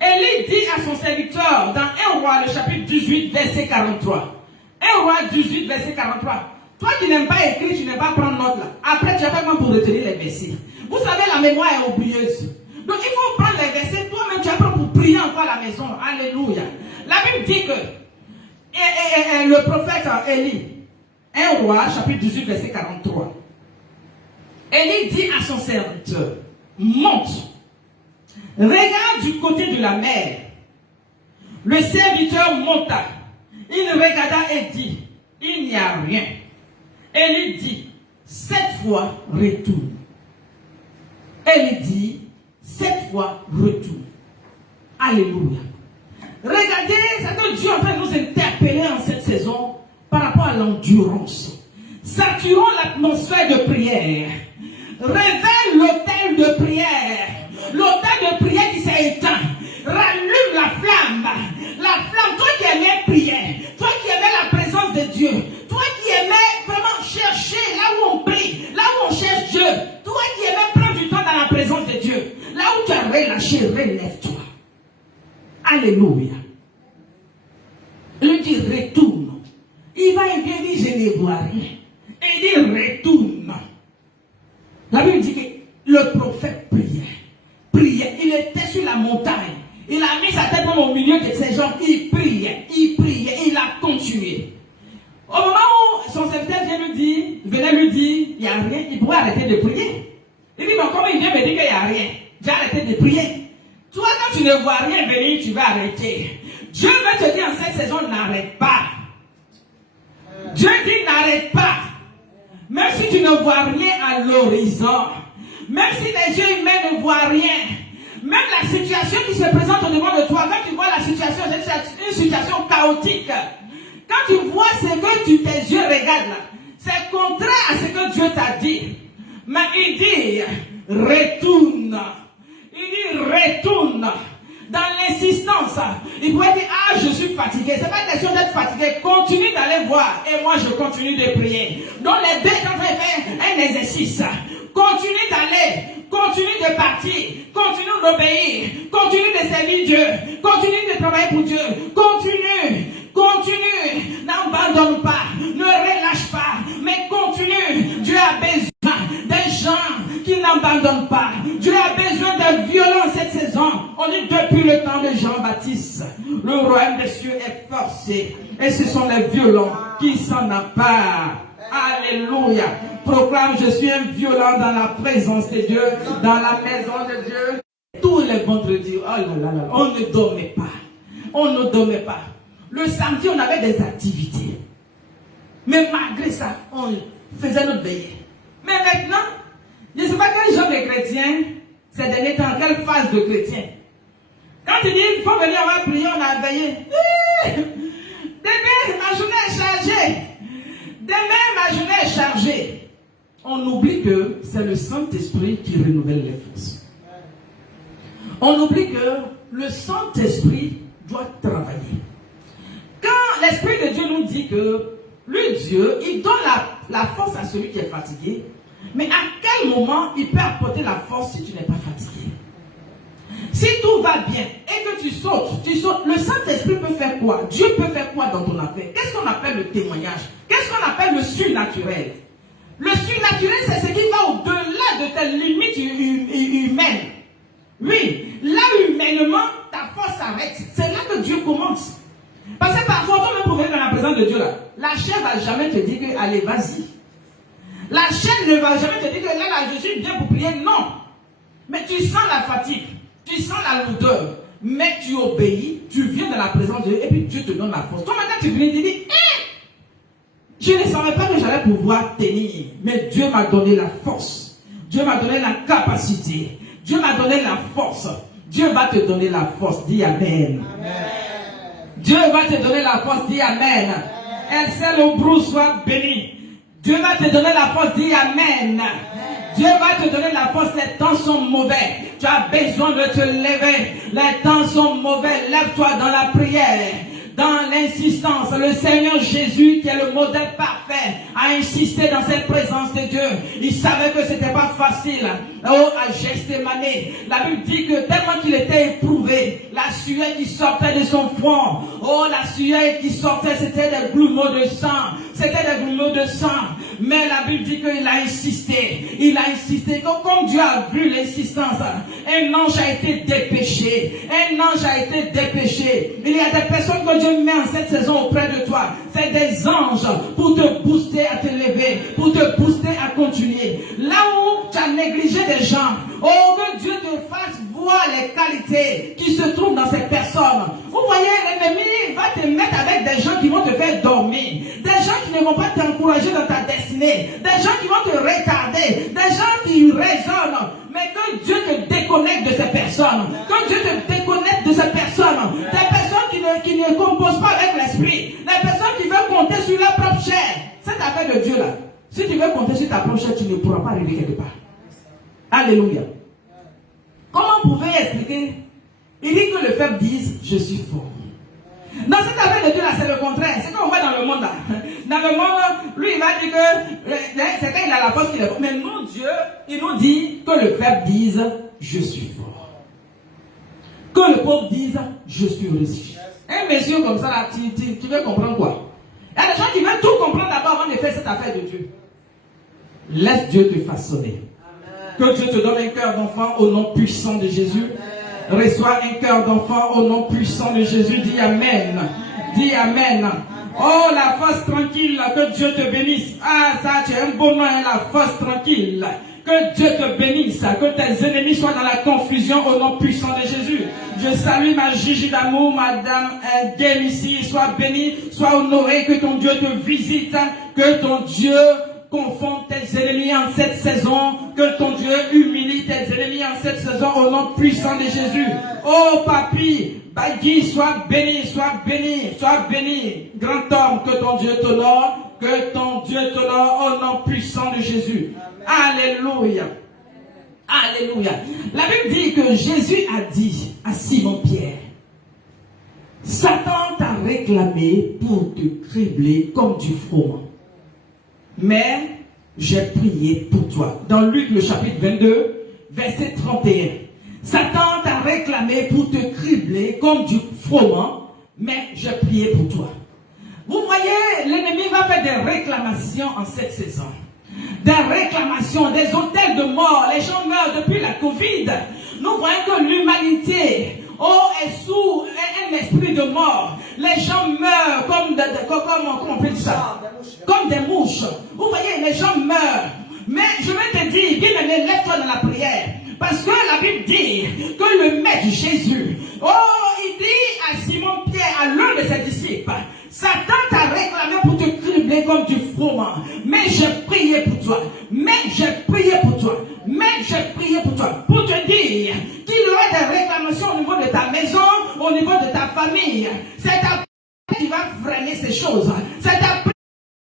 Élie dit à son serviteur dans 1 Roi, le chapitre 18, verset 43. 1 Roi 18, verset 43. Toi qui n'aimes pas écrire, tu n'aimes pas prendre note là. Après, tu as fait comment pour retenir les versets. Vous savez, la mémoire est oublieuse. Donc il faut prendre les versets, toi-même tu apprends pour prier encore à la maison. Alléluia. La Bible dit que le prophète Élie, 1 Roi, chapitre 18, verset 43. Élie dit à son serviteur, monte, regarde du côté de la mer. Le serviteur monta, il regarda et dit, il n'y a rien. Élie dit, 7 fois retourne. Élie dit, 7 fois retour. Alléluia. Regardez, c'est que Dieu est en train de nous interpeller en cette saison par rapport à l'endurance. Saturons l'atmosphère de prière. Révèle l'autel de prière. L'autel de prière qui s'est éteint. Rallume la flamme. La flamme, toi qui aimais prier, toi qui aimais la présence de Dieu, toi qui aimais vraiment chercher là où on prie, là où on cherche Dieu, toi qui aimais prendre du temps dans la présence de Dieu, là où tu as relâché, relève-toi. Alléluia. Il dit retourne. Il va et vient dire je ne vois rien. Et il dit retourne. La Bible dit que le prophète priait. Il était sur la montagne. Il a mis sa tête au milieu de ces gens. Il priait. Il a continué. Au moment où son serviteur venait lui dire, il n'y a rien, il pourrait arrêter de prier. Il dit, mais comment il vient me dire qu'il n'y a rien? J'ai arrêté de prier. Toi, quand tu ne vois rien venir, tu vas arrêter. Dieu veut te dire en cette saison, n'arrête pas. Dieu dit, n'arrête pas. Même si tu ne vois rien à l'horizon, même si les yeux humains ne voient rien, même la situation qui se présente au devant de toi, quand tu vois la situation chaotique. Quand tu vois ce que tes yeux regardent là, c'est contraire à ce que Dieu t'a dit. Mais il dit, retourne. Il dit, retourne. Dans l'insistance, il pourrait dire, ah, je suis fatigué. C'est pas question d'être fatigué. Continue d'aller voir. Et moi, je continue de prier. Donc, les deux, quand on fait un exercice, continue d'aller. Continue de partir. Continue d'obéir. Continue de servir Dieu. Continue de travailler pour Dieu. Continue. Continue. N'abandonne pas. Ne relâche pas. Mais continue. Dieu a besoin des gens qui n'abandonnent pas. Dieu a besoin de violence cette saison. On dit depuis le temps de Jean-Baptiste, le royaume des cieux est forcé. Et ce sont les violents qui s'en emparent. Alléluia. Proclame, je suis un violent dans la présence de Dieu, dans la maison de Dieu. Tous les vendredis, oh là là là, on ne dormait pas. On ne dormait pas. Le samedi, on avait des activités. Mais malgré ça, on faisait notre veillée. Mais maintenant, je ne sais pas quel genre de chrétien, ces derniers temps, quelle phase de chrétien. Quand il dit, il faut venir, on va prier, on a veillé. Demain, ma journée est chargée. Demain, ma journée est chargée. On oublie que c'est le Saint-Esprit qui renouvelle les forces. On oublie que le Saint-Esprit doit travailler. Quand l'Esprit de Dieu nous dit que le Dieu, il donne la force à celui qui est fatigué, mais à quel moment il peut apporter la force si tu n'es pas fatigué? Si tout va bien et que tu sautes, le Saint-Esprit peut faire quoi? Dieu peut faire quoi dans ton affaire? Qu'est-ce qu'on appelle le témoignage? Qu'est-ce qu'on appelle le surnaturel? Le surnaturel, c'est ce qui va au-delà de tes limites humaines. Oui, là humainement, ta force s'arrête. C'est là que Dieu commence. Parce que parfois, toi-même pour venir dans la présence de Dieu, là, la chair ne va jamais te dire que, allez, vas-y. La chair ne va jamais te dire que là, je suis bien pour prier. Non. Mais tu sens la fatigue. Tu sens la lourdeur. Mais tu obéis. Tu viens dans la présence de Dieu. Et puis Dieu te donne la force. Toi, maintenant, tu viens et tu dis, je ne savais pas que j'allais pouvoir tenir. Mais Dieu m'a donné la force. Dieu m'a donné la capacité. Dieu m'a donné la force. Dieu va te donner la force. Dis Amen. Amen. Dieu va te donner la force. Dis Amen. Elle sait le brou soit béni. Dieu va te donner la force. Dis Amen. Dieu va te donner la force. Les temps sont mauvais. Tu as besoin de te lever. Les temps sont mauvais. Lève-toi dans la prière. Dans l'insistance, le Seigneur Jésus, qui est le modèle parfait, a insisté dans cette présence de Dieu. Il savait que c'était pas facile. Oh, à Gethsémane, la Bible dit que tellement qu'il était éprouvé, la sueur qui sortait de son front, oh, la sueur qui sortait, c'était des grumeaux de sang. C'était des grumeaux de sang. Mais la Bible dit qu'il a insisté. Il a insisté. Comme Dieu a vu l'insistance, un ange a été dépêché. Un ange a été dépêché. Il y a des personnes que Dieu met en cette saison auprès de toi. C'est des anges pour te booster à te lever, pour te booster à continuer. Là où tu as négligé des gens, oh, que Dieu te fasse voir les qualités qui se trouvent dans ces personnes. Vous voyez, l'ennemi va te mettre avec des gens qui vont te faire dormir, des gens qui ne vont pas t'encourager dans ta destinée, des gens qui vont te retarder, des gens qui raisonnent. Mais que Dieu te déconnecte de ces personnes, que Dieu te déconnecte de ces personnes, des personnes qui ne composent pas avec l'esprit, les personnes qui veulent compter sur leur propre chair. Cette affaire de Dieu là, si tu veux compter sur ta propre chair, tu ne pourras pas arriver quelque part. Alléluia. Comment vous pouvez expliquer? Il dit que le faible dise, je suis fort. Dans cette affaire de Dieu là, c'est le contraire. C'est qu'on voit dans le monde là. Dans le monde, lui il va dire que c'est quand il a la force qu'il est fort. Mais nous, Dieu, il nous dit que le faible dise, je suis fort. Que le pauvre dise, je suis riche. Un monsieur comme ça là, tu veux comprendre quoi? Il y a des gens qui veulent tout comprendre d'abord avant de faire cette affaire de Dieu. Laisse Dieu te façonner. Que Dieu te donne un cœur d'enfant au nom puissant de Jésus. Reçois un cœur d'enfant au nom puissant de Jésus. Dis Amen. Dis Amen. Oh, la force tranquille. Que Dieu te bénisse. Ah, ça, tu es un bon nom, la force tranquille. Que Dieu te bénisse. Que tes ennemis soient dans la confusion au nom puissant de Jésus. Je salue ma Gigi d'amour, Madame Game ici. Sois bénie, sois honorée. Que ton Dieu te visite. Que ton Dieu confonde tes ennemis en cette saison. Que ton Dieu humilie tes ennemis en cette saison au nom puissant de Jésus. Oh papi, Bagui, sois béni, sois béni, sois béni. Grand homme, que ton Dieu t'honore, que ton Dieu t'honore au nom puissant de Jésus. Alléluia. Alléluia. La Bible dit que Jésus a dit à Simon-Pierre, Satan t'a réclamé pour te cribler comme du froment. Mais j'ai prié pour toi. Dans Luc le chapitre 22, verset 31. Satan t'a réclamé pour te cribler comme du froment, mais j'ai prié pour toi. Vous voyez, l'ennemi va faire des réclamations en cette saison. Des réclamations, des hôtels de mort. Les gens meurent depuis la Covid. Nous voyons que l'humanité est sous un esprit de mort. Les gens meurent comme comment on peut dire ça? Comme des mouches. Vous voyez, les gens meurent. Mais je vais te dire, bien aimé, lève-toi dans la prière. Parce que la Bible dit que le Maître Jésus, il dit à Simon-Pierre, à l'un de ses disciples, Satan t'a réclamé pour te cribler comme du froment. Mais j'ai prié pour toi. Mais j'ai prié pour toi. Mais j'ai prié pour toi. Pour te dire qu'il y aura des réclamations au niveau de ta maison, au niveau de ta famille. C'est ta prière qui va freiner ces choses. C'est ta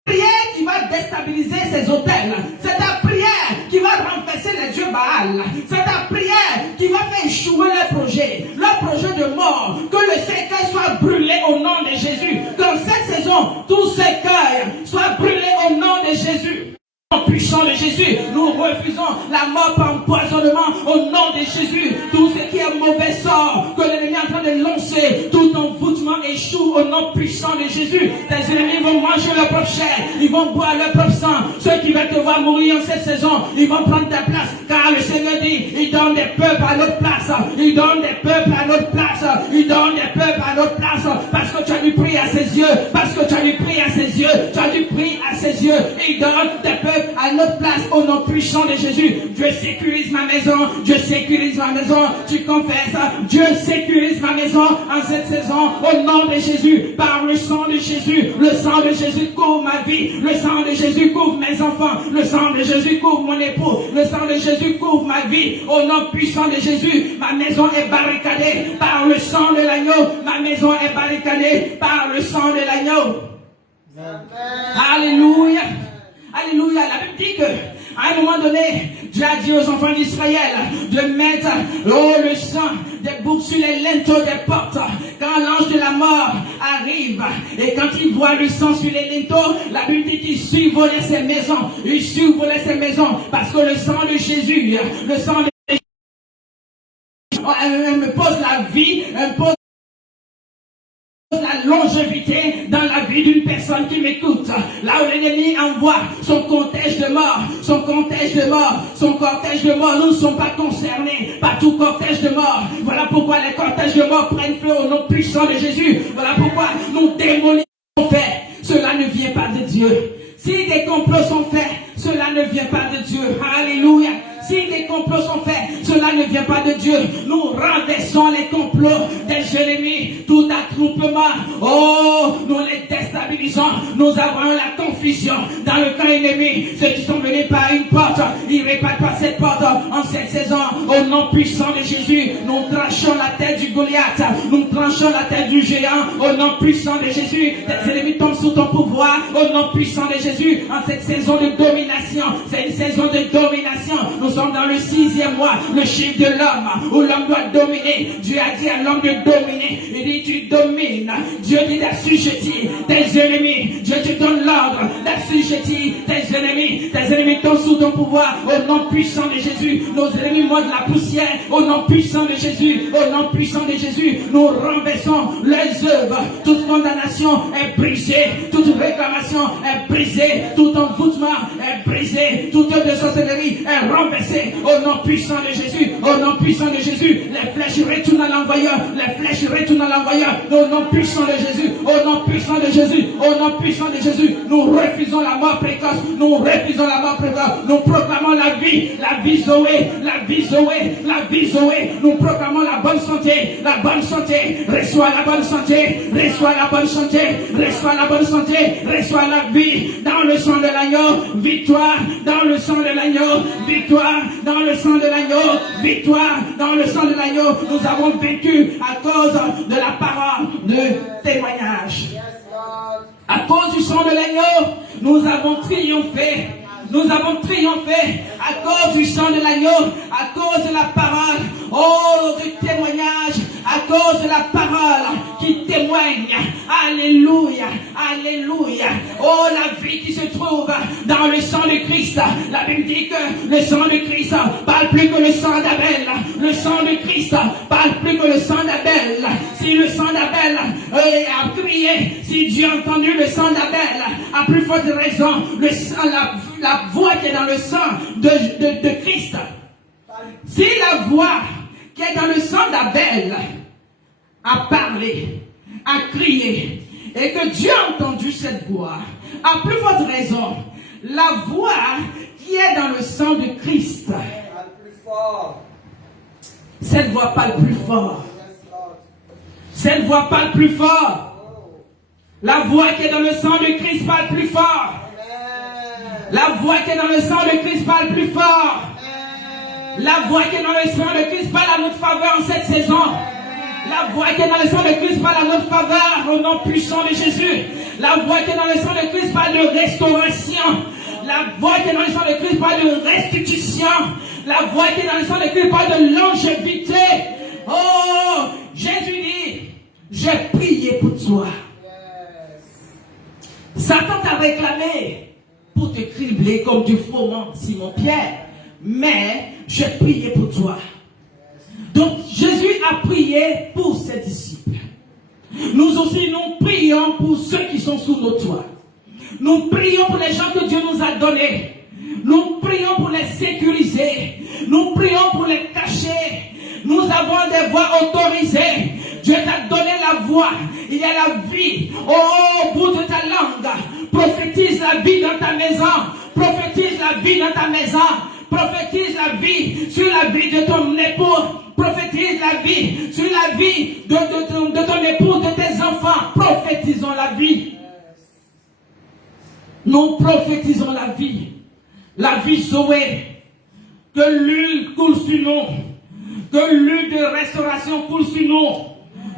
prière qui va déstabiliser ces hôtels. C'est ta prière qui va renverser les dieux Baal. C'est ta prière qui va faire échouer leur projet de mort. Que le cercueil soit brûlé au nom de Jésus. Dans cette saison, tout cercueil soit brûlé au nom de Jésus. Au puissant de Jésus, nous refusons la mort par empoisonnement au nom de Jésus. Tout ce qui est mauvais sort que l'ennemi est en train de lancer, tout envoûtement échoue au nom puissant de Jésus. Tes ennemis vont manger leur propre chair, ils vont boire leur propre sang. Ceux qui veulent te voir mourir en cette saison, ils vont prendre ta place. Car le Seigneur dit, il donne des peuples à notre place. Il donne des peuples à notre place. Il donne des peuples à notre place. Parce que tu as dû prier à ses yeux. Parce que tu as dû prier à ses yeux. Tu as dû prier à ses yeux. Il donne des peuples à notre place au nom puissant de Jésus. Dieu sécurise ma maison. Dieu sécurise ma maison. Tu confesses. Dieu sécurise ma maison en cette saison au nom de Jésus. Par le sang de Jésus. Le sang de Jésus couvre ma vie. Le sang de Jésus couvre mes enfants. Le sang de Jésus couvre mon époux. Le sang de Jésus couvre ma vie. Au nom puissant de Jésus. Ma maison est barricadée par le sang de l'agneau. Ma maison est barricadée par le sang de l'agneau. Alléluia. Alléluia. La Bible dit que à un moment donné, Dieu a dit aux enfants d'Israël de mettre le sang des boucs sur les linteaux des portes. Quand l'ange de la mort arrive et quand il voit le sang sur les linteaux, la Bible dit qu'il survolait ces maisons. Il survolait ces maisons parce que le sang de Jésus, le sang de Jésus me pose la vie, me pose la longévité dans la vie d'une personne qui m'écoute. Là où l'ennemi envoie son cortège de mort, son cortège de mort, nous ne sommes pas concernés par tout cortège de mort. Voilà pourquoi les cortèges de mort prennent feu au nom puissant de Jésus. Voilà pourquoi nous démolissons fait. Cela ne vient pas de Dieu. Si des complots sont faits, cela ne vient pas de Dieu. Alléluia. Si des complots sont faits, cela ne vient pas de Dieu. Nous renversons les complots des ennemis, tout attroupement. Nous les déstabilisons. Nous avons la confusion dans le camp ennemi. Ceux qui sont venus par une porte, ils répètent par cette porte en cette saison. Au nom puissant de Jésus, nous tranchons la tête du Goliath. Nous tranchons la tête du géant. Au nom puissant de Jésus, tes ennemis tombent sous ton pouvoir. Au nom puissant de Jésus, en cette saison de domination, c'est une saison de domination. Nous sommes dans le 6e mois, le chiffre de l'homme, où l'homme doit dominer. Dieu a dit à l'homme de dominer. Il dit tu domines. Dieu dit d'assujettir tes ennemis. Dieu te donne l'ordre d'assujettir tes ennemis. Tes ennemis tombent sous ton pouvoir. Au nom puissant de Jésus, nos ennemis mordent la poussière. Au nom puissant de Jésus, au nom puissant de Jésus, nous renversons les œuvres. Toute condamnation est brisée. Toute réclamation est brisée. Tout envoûtement est brisé. Toute œuvre de sorcellerie est renversée. Au nom puissant de Jésus, au nom puissant de Jésus, les flèches retournent à l'envoyeur, les flèches retournent à l'envoyeur. Au nom puissant de Jésus, au nom puissant de Jésus, au nom puissant de Jésus, nous refusons la mort précoce, nous refusons la mort précoce, nous proclamons la vie Zoé, la vie Zoé, la vie Zoé, nous proclamons la bonne santé, reçois la bonne santé, reçois la bonne santé, reçois la bonne santé, reçois la vie dans le sang de l'agneau, vie victoire dans le sang de l'agneau, victoire dans le sang de l'agneau, victoire dans le sang de l'agneau. Nous avons vaincu à cause de la parole de témoignage. À cause du sang de l'agneau, nous avons triomphé. Nous avons triomphé à cause du sang de l'agneau, à cause de la parole, oh, du témoignage, à cause de la parole qui témoigne. Alléluia, alléluia. Oh, la vie qui se trouve dans le sang de Christ. La Bible dit que le sang de Christ parle plus que le sang d'Abel. Le sang de Christ parle plus que le sang d'Abel. Si le sang d'Abel a crié, si Dieu a entendu le sang d'Abel, à plus forte raison, le sang, la voix qui est dans le sang de Christ. Si la voix qui est dans le sang d'Abel a parlé, a crié, et que Dieu a entendu cette voix, à plus forte raison, la voix qui est dans le sang de Christ, cette voix parle plus fort. Cette voix parle plus fort. La voix qui est dans le sang de Christ parle plus fort. La voix qui est dans le sang de Christ parle plus fort. La voix qui est dans le sang de Christ parle à notre faveur en cette saison. La voix qui est dans le sang de Christ parle à notre faveur au nom puissant de Jésus. La voix qui est dans le sang de Christ parle de restauration. La voix qui est dans le sang de Christ parle de restitution. La voix qui est dans le sang de Christ parle de longévité. Oh, Jésus dit, j'ai prié pour toi. Satan t'a réclamé pour te cribler comme du froment, Simon-Pierre. Mais j'ai prié pour toi. Donc Jésus a prié pour ses disciples. Nous aussi, nous prions pour ceux qui sont sous nos toits. Nous prions pour les gens que Dieu nous a donnés. Nous prions pour les sécuriser. Nous prions pour les cacher. Nous avons des voix autorisées. Dieu t'a donné la voix. Il y a la vie au bout de ta langue. Prophétise la vie dans ta maison. Prophétise la vie dans ta maison. Prophétise la vie sur la vie de ton époux. Prophétise la vie sur la vie de ton épouse, de tes enfants. Prophétisons la vie. Nous prophétisons la vie. La vie Zoé. Que l'huile coule sur nous. Que l'huile de restauration coule sur nous.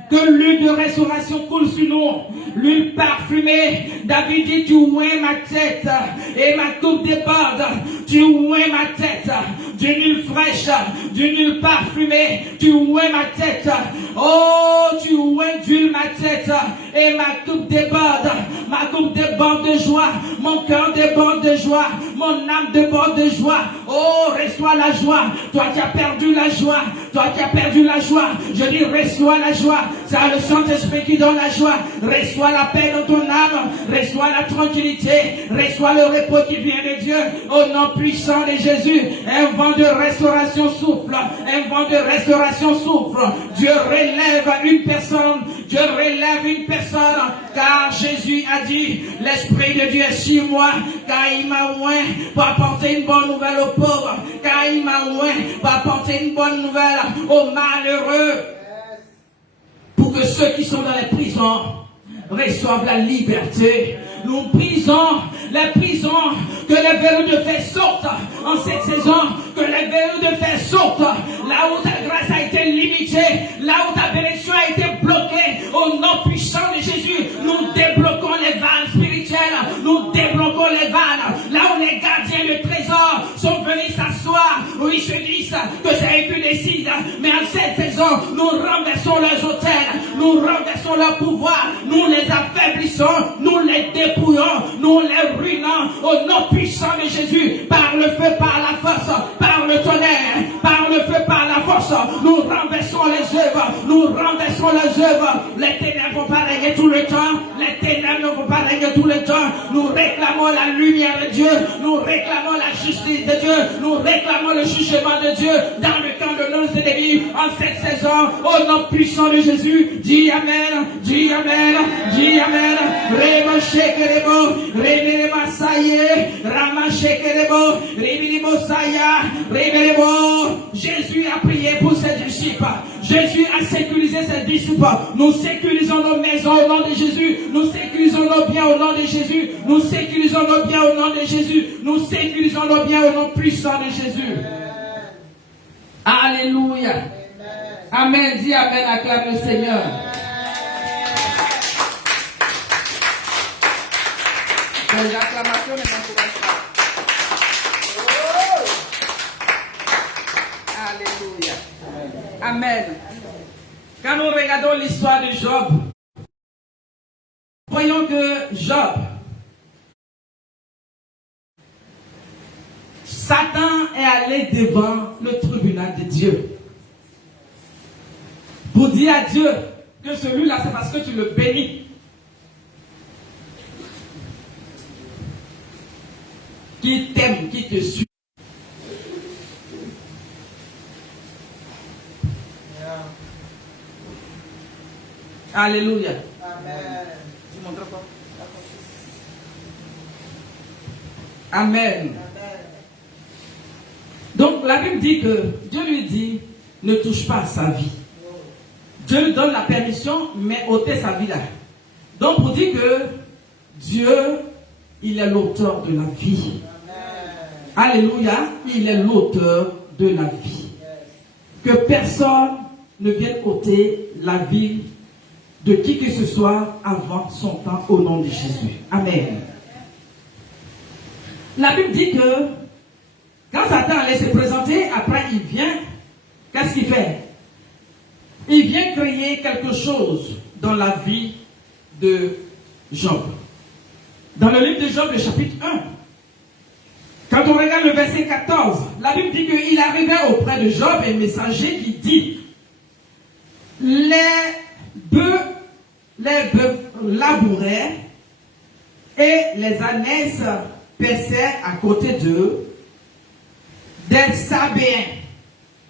Que l'huile de restauration coule sur nous. L'huile parfumée. David dit, tu ouais ma tête et ma coupe déborde. Tu ouais ma tête d'une huile fraîche, d'une huile parfumée. Tu ouais ma tête. Oh, tu ouais d'huile ma tête et ma coupe déborde. Ma coupe déborde de joie. Mon cœur déborde de joie. Mon âme déborde de joie. Oh, reçois la joie. Toi qui as perdu la joie. Toi qui as perdu la joie. Je dis, reçois la joie. C'est le Saint-Esprit qui donne la joie. Reçois la paix dans ton âme. Reçois la tranquillité. Reçois le repos qui vient de Dieu. Au nom puissant de Jésus. Un vent de restauration souffle. Un vent de restauration souffle. Dieu relève une personne. Dieu relève une personne. Car Jésus a dit, l'Esprit de Dieu est sur moi. Car il m'a oint pour apporter une bonne nouvelle aux pauvres. Car il m'a oint pour apporter une bonne nouvelle aux malheureux. Pour que ceux qui sont dans les prisons reçoivent la liberté. Nous brisons les prisons, que les verrous de fer sortent en cette saison, que les verrous de fer sortent, là où ta grâce a été limitée, là où ta bénédiction a été bloquée, au nom puissant de Jésus, nous débloquons les vannes spirituelles, nous débloquons les vannes, là où les gardiens de trésors sont venus s'asseoir, où ils se disent que c'est eux qui décident, mais en cette saison, nous renversons leurs hôtels, nous renversons leur pouvoir, nous les affaiblissons, nous les dépouillons, nous les ruinons, au nom puissant de Jésus, par le feu, par la force, par le tonnerre, par le feu, par la force, nous renversons les œuvres, nous renversons les œuvres, les ténèbres vont pas régner tout le temps, les ténèbres ne vont pas régner tout le temps, nous réclamons la lumière de Dieu, nous réclamons la justice de Dieu, nous réclamons le jugement de Dieu dans le camp de nos ennemis en cette saison, au nom puissant de Jésus, dis Amen, dis Amen, dis Amen, Rema Shekerebo, Remerema Saye, Rama Shekerebo, Remerebo Saya, Remerebo. Jésus a prié pour ses disciples. Jésus a sécurisé ses disciples. Nous sécurisons nos maisons au nom de Jésus. Nous sécurisons nos biens au nom de Jésus. Jésus. Nous sécurisons nos biens au nom de Jésus. Nous sécurisons nos biens au nom puissant de Jésus. Alléluia. Amen. Dis Amen, acclame le Seigneur. Les acclamations ne m'encouragent pas. Alléluia. Amen. Quand nous regardons l'histoire de Job, voyons que Job, Satan est allé devant le tribunal de Dieu pour dire à Dieu que celui-là, c'est parce que tu le bénis. Qui t'aime, qui te suit. Alléluia. Amen. Tu montres quoi? Amen. Donc la Bible dit que Dieu lui dit, ne touche pas à sa vie. Dieu lui donne la permission, mais ôtez sa vie là. Donc pour dire que Dieu, il est l'auteur de la vie. Alléluia, il est l'auteur de la vie. Que personne ne vienne ôter la vie de qui que ce soit avant son temps au nom de Jésus. Amen. La Bible dit que quand Satan allait se présenter, après il vient, qu'est-ce qu'il fait? Il vient créer quelque chose dans la vie de Job. Dans le livre de Job, le chapitre 1, quand on regarde le verset 14, la Bible dit qu'il arrivait auprès de Job un messager qui dit: les bœufs labouraient et les ânesses paissaient à côté d'eux. Des Sabéens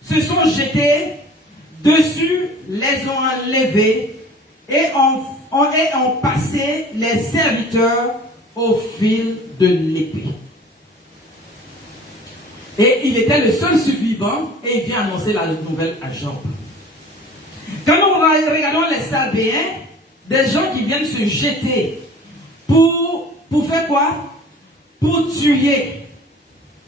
se sont jetés dessus, les ont enlevés et ont passé les serviteurs au fil de l'épée. Et il était le seul survivant et il vient annoncer la nouvelle à Job. Quand nous regardons les Sabéens, des gens qui viennent se jeter pour faire quoi? Pour tuer,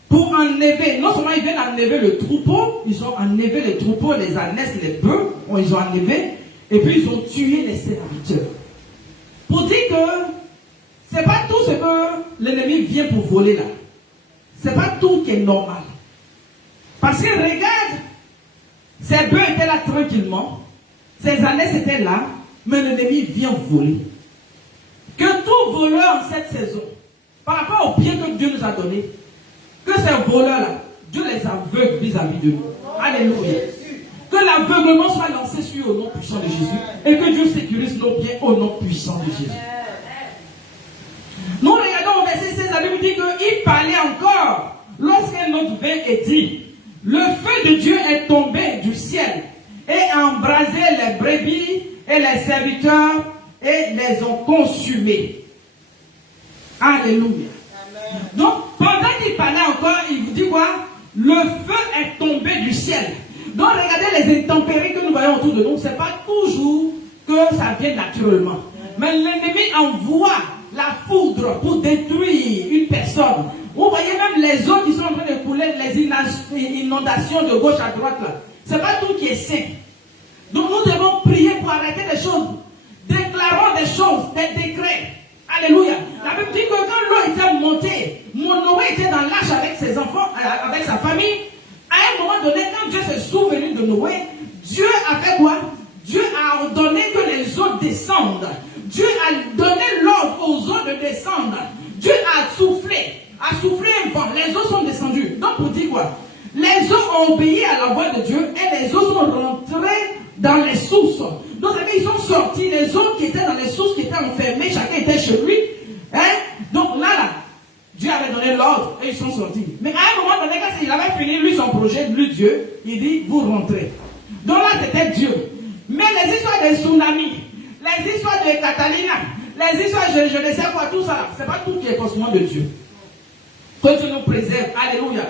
pour enlever. Non seulement ils viennent enlever le troupeau, ils ont enlevé les troupeaux, les ânesses, les bœufs, ils ont enlevé, et puis ils ont tué les serviteurs. Pour dire que c'est pas tout ce que l'ennemi vient pour voler là. C'est pas tout qui est normal. Parce que regarde, ces bœufs étaient là tranquillement, ces ânesses étaient là, mais l'ennemi vient voler. Que tout voleur en cette saison, par rapport au bien que Dieu nous a donné, que ces voleurs-là, Dieu les aveugle vis-à-vis de nous. Alléluia. Que l'aveuglement soit lancé sur eux au nom puissant de Jésus et que Dieu sécurise nos biens au nom puissant de Jésus. Nous regardons au verset 16, la Bible dit qu'il parlait encore lorsqu'un autre vint et dit: le feu de Dieu est tombé du ciel et a embrasé les brebis et les serviteurs et les ont consumés. Alléluia. Amen. Donc, pendant qu'il parlait encore, il vous dit quoi? Le feu est tombé du ciel. Donc, regardez les intempéries que nous voyons autour de nous. Ce n'est pas toujours que ça vient naturellement. Mais l'ennemi envoie la foudre pour détruire une personne. Vous voyez même les eaux qui sont en train de couler, les inondations de gauche à droite là. Ce n'est pas tout qui est sain. Donc nous devons prier pour arrêter des choses. Déclarons des choses, des décrets. Alléluia. La Bible dit que quand l'eau était montée, Noé était dans l'arche avec ses enfants, avec sa famille. À un moment donné, quand Dieu s'est souvenu de Noé, Dieu a fait quoi? Dieu a ordonné que les eaux descendent. Dieu a donné l'ordre aux eaux de descendre. Dieu a soufflé un vent. Les eaux sont descendues. Donc pour dire quoi? Les eaux ont obéi à la voix de Dieu et les eaux sont rentrées dans les sources. Donc ils sont sortis, les eaux qui étaient dans les sources, qui étaient enfermées, chacun était chez lui. Donc là, Dieu avait donné l'ordre et ils sont sortis. Mais à un moment donné, quand il avait fini, lui, son projet, lui, Dieu, il dit, vous rentrez. Donc là, c'était Dieu. Mais les histoires de tsunami, les histoires de Catalina, les histoires de je ne sais quoi, tout ça, c'est pas tout qui est forcément de Dieu. Que Dieu nous préserve. Alléluia.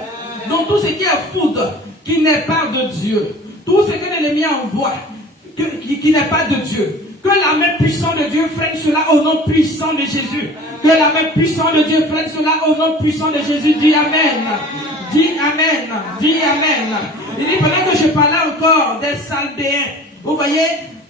Donc tout ce qui est foudre, qui n'est pas de Dieu, tout ce que l'ennemi envoie, qui n'est pas de Dieu, que la main puissante de Dieu freine cela au nom puissant de Jésus. Que la main puissante de Dieu freine cela au nom puissant de Jésus. Dis Amen. Dis Amen. Dis Amen. Il dit pendant que je parlais encore des Chaldéens, vous voyez,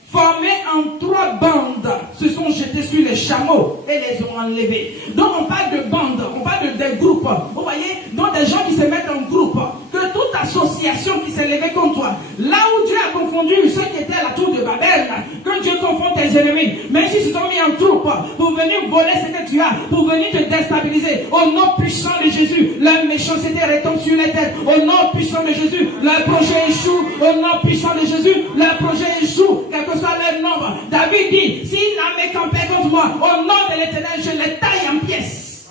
formés en 3 bandes, se sont jetés sur les chameaux et les ont enlevés. Donc on parle de bandes, on parle de groupes. Vous voyez, donc des gens qui se mettent en groupe, que toute association qui s'est levée contre toi, là où Dieu a confondu ceux qui étaient à la tour de Babel, que Dieu confond tes ennemis, même s'ils se sont mis en troupe pour venir voler ce que tu as, pour venir te déstabiliser, au nom puissant de Jésus, la méchanceté retombe sur les têtes, au nom puissant de Jésus, le projet échoue, au nom puissant de Jésus, le projet échoue, quel que soit leur nombre. David dit, s'il n'a campé contre moi, au nom de l'Éternel, je les taille en pièces.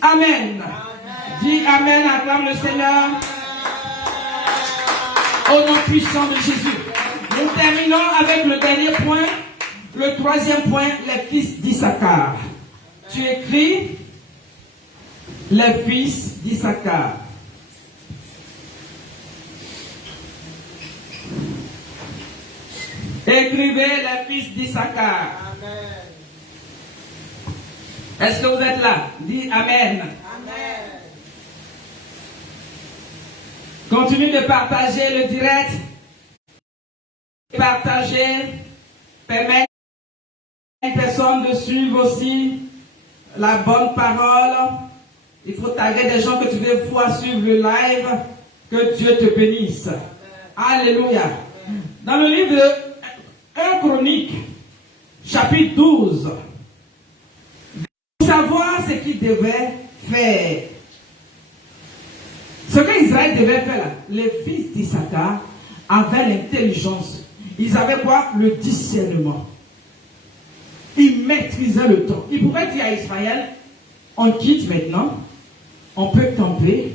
Amen. Dis Amen, acclame le Seigneur. Au nom puissant de Jésus. Nous terminons avec le dernier point, le 3e point, les fils d'Issachar. Tu écris les fils d'Issachar. Écrivez les fils d'Issachar. Est-ce que vous êtes là? Dis Amen. Amen. Continue de partager le direct. Partager. Permettre à une personne de suivre aussi la bonne parole. Il faut taguer des gens que tu veux voir suivre le live. Que Dieu te bénisse. Alléluia. Dans le livre de 1 Chronique, chapitre 12, savoir ce qu'il devait faire. Ce que Israël devait faire là, les fils d'Issachar avaient l'intelligence. Ils avaient quoi? Le discernement. Ils maîtrisaient le temps. Ils pouvaient dire à Israël, on quitte maintenant, on peut camper,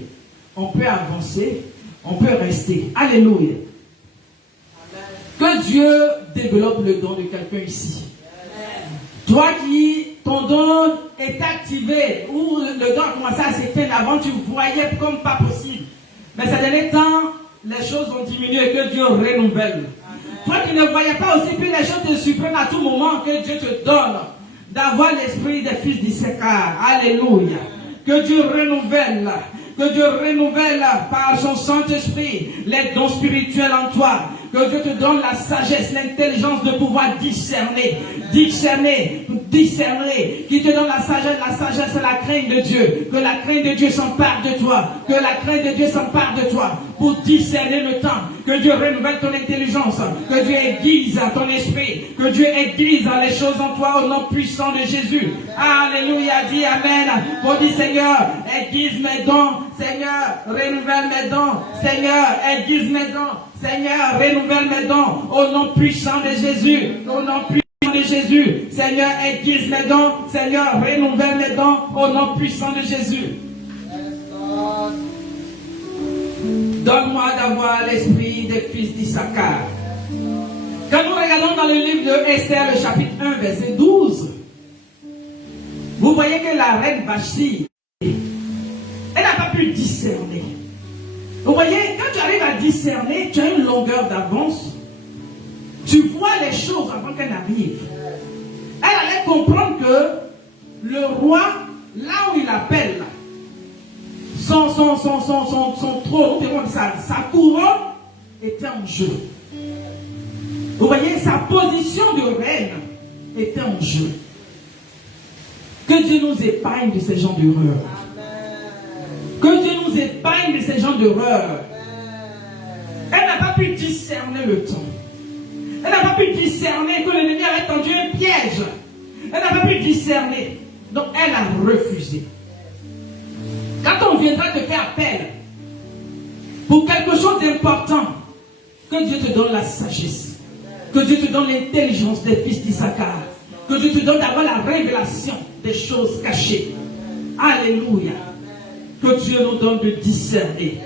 on peut avancer, on peut rester. Alléluia. Que Dieu développe le don de quelqu'un ici. Toi qui, ton don est activé, ou le don a commencé à s'éteindre avant, tu voyais comme pas possible. Mais ces derniers temps, les choses ont diminué et que Dieu renouvelle. Toi qui ne voyais pas aussi, puis les choses te surprennent à tout moment, que Dieu te donne d'avoir l'esprit des fils d'Issachar. Alléluia. Que Dieu renouvelle. Que Dieu renouvelle par son Saint-Esprit les dons spirituels en toi. Que Dieu te donne la sagesse, l'intelligence de pouvoir discerner. Discerner. Qui te donne la sagesse et la crainte de Dieu. Que la crainte de Dieu s'empare de toi. Que la crainte de Dieu s'empare de toi. Pour discerner le temps. Que Dieu renouvelle ton intelligence. Que Dieu aiguise ton esprit. Que Dieu aiguise les choses en toi au nom puissant de Jésus. Alléluia. Dis Amen. Pour dire Seigneur, aiguise mes dons. Seigneur, renouvelle mes dons. Seigneur, aiguise mes dons. Seigneur, renouvelle mes dons. Au nom puissant de Jésus. Au nom puissant de Jésus. Seigneur, aiguise mes dons. Seigneur, renouvelle mes dons. Au nom puissant de Jésus. Donne-moi d'avoir l'esprit des fils d'Issachar. Quand nous regardons dans le livre de Esther, le chapitre 1, verset 12, vous voyez que la reine Vashti, elle n'a pas pu discerner. Vous voyez, quand tu arrives à discerner, tu as une longueur d'avance. Tu vois les choses avant qu'elles n'arrivent. Elle allait comprendre que le roi, là où il appelle, son trône, sa couronne était en jeu. Vous voyez, sa position de reine était en jeu. Que Dieu nous épargne de ces gens d'horreur. Que Dieu nous épargne de ces gens d'horreur. Elle n'a pas pu discerner le temps. Elle n'a pas pu discerner que l'ennemi avait tendu un piège. Elle n'a pas pu discerner. Donc elle a refusé. Quand on viendra te faire appel pour quelque chose d'important, que Dieu te donne la sagesse. Que Dieu te donne l'intelligence des fils d'Issachar. Que Dieu te donne d'avoir la révélation des choses cachées. Alléluia. Que Dieu nous donne de discerner.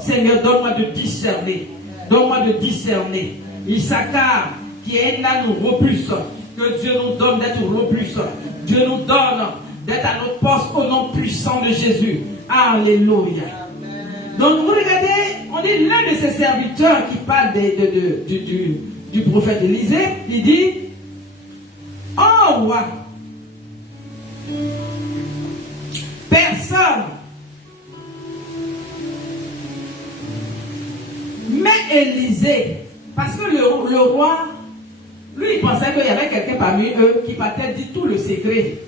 Seigneur, donne-moi de discerner. Donne-moi de discerner. Issachar, qui est là, nous robuste. Que Dieu nous donne d'être robuste. Dieu nous donne d'être à notre poste au nom puissant de Jésus. Alléluia. Donc vous regardez, on dit l'un de ses serviteurs qui parle du prophète Élisée, il dit, oh roi, parmi eux qui partait dit tout le secret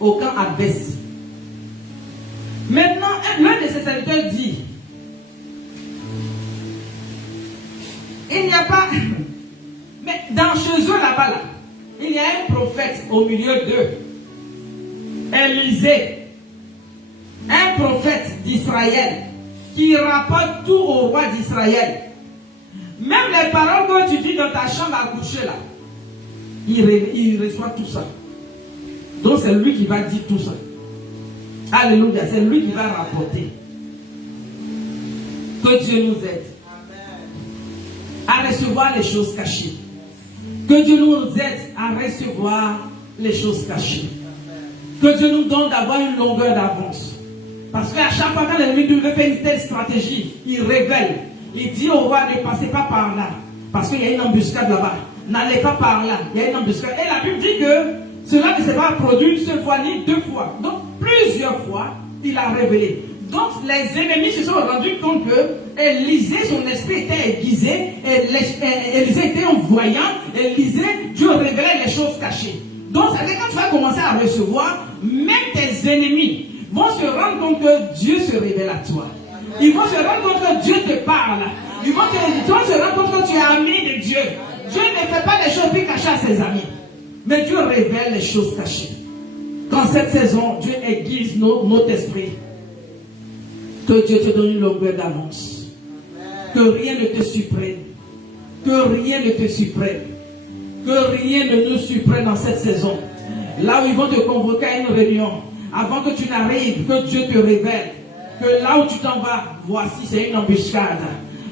au camp adverse. Maintenant, l'un de ses serviteurs dit, il n'y a pas, mais dans chez eux là-bas, là, il y a un prophète au milieu d'eux, Élisée, un prophète d'Israël, qui rapporte tout au roi d'Israël. Même les paroles que tu dis dans ta chambre à coucher là, il reçoit tout ça. Donc c'est lui qui va dire tout ça. Alléluia, c'est lui qui va rapporter. Que Dieu nous aide à recevoir les choses cachées. Que Dieu nous aide à recevoir les choses cachées. Que Dieu nous donne d'avoir une longueur d'avance. Parce qu'à chaque fois que l'ennemi veut faire une telle stratégie, il révèle. Il dit au roi, ne passez pas par là. Parce qu'il y a une embuscade là-bas. N'allez pas par là. Il y a une embuscade. Et la Bible dit que cela ne s'est pas produit une seule fois ni deux fois. Donc plusieurs fois, il a révélé. Donc les ennemis se sont rendus compte que Élisée, son esprit était aiguisé. Élisée était un voyant. Élisée, Dieu révélait les choses cachées. Donc ça veut dire que quand tu vas commencer à recevoir, même tes ennemis vont se rendre compte que Dieu se révèle à toi. Ils vont se rendre compte que Dieu te parle. Ils vont se rendre compte que tu es ami de Dieu. Dieu ne fait pas les choses puis cachées à ses amis. Mais Dieu révèle les choses cachées. Qu'en cette saison, Dieu aiguise notre esprit. Que Dieu te donne une longueur d'avance. Que rien ne te surprenne. Que rien ne te surprenne. Que rien ne nous surprenne dans cette saison. Là où ils vont te convoquer à une réunion, avant que tu n'arrives, que Dieu te révèle. Que là où tu t'en vas, voici, c'est une embuscade.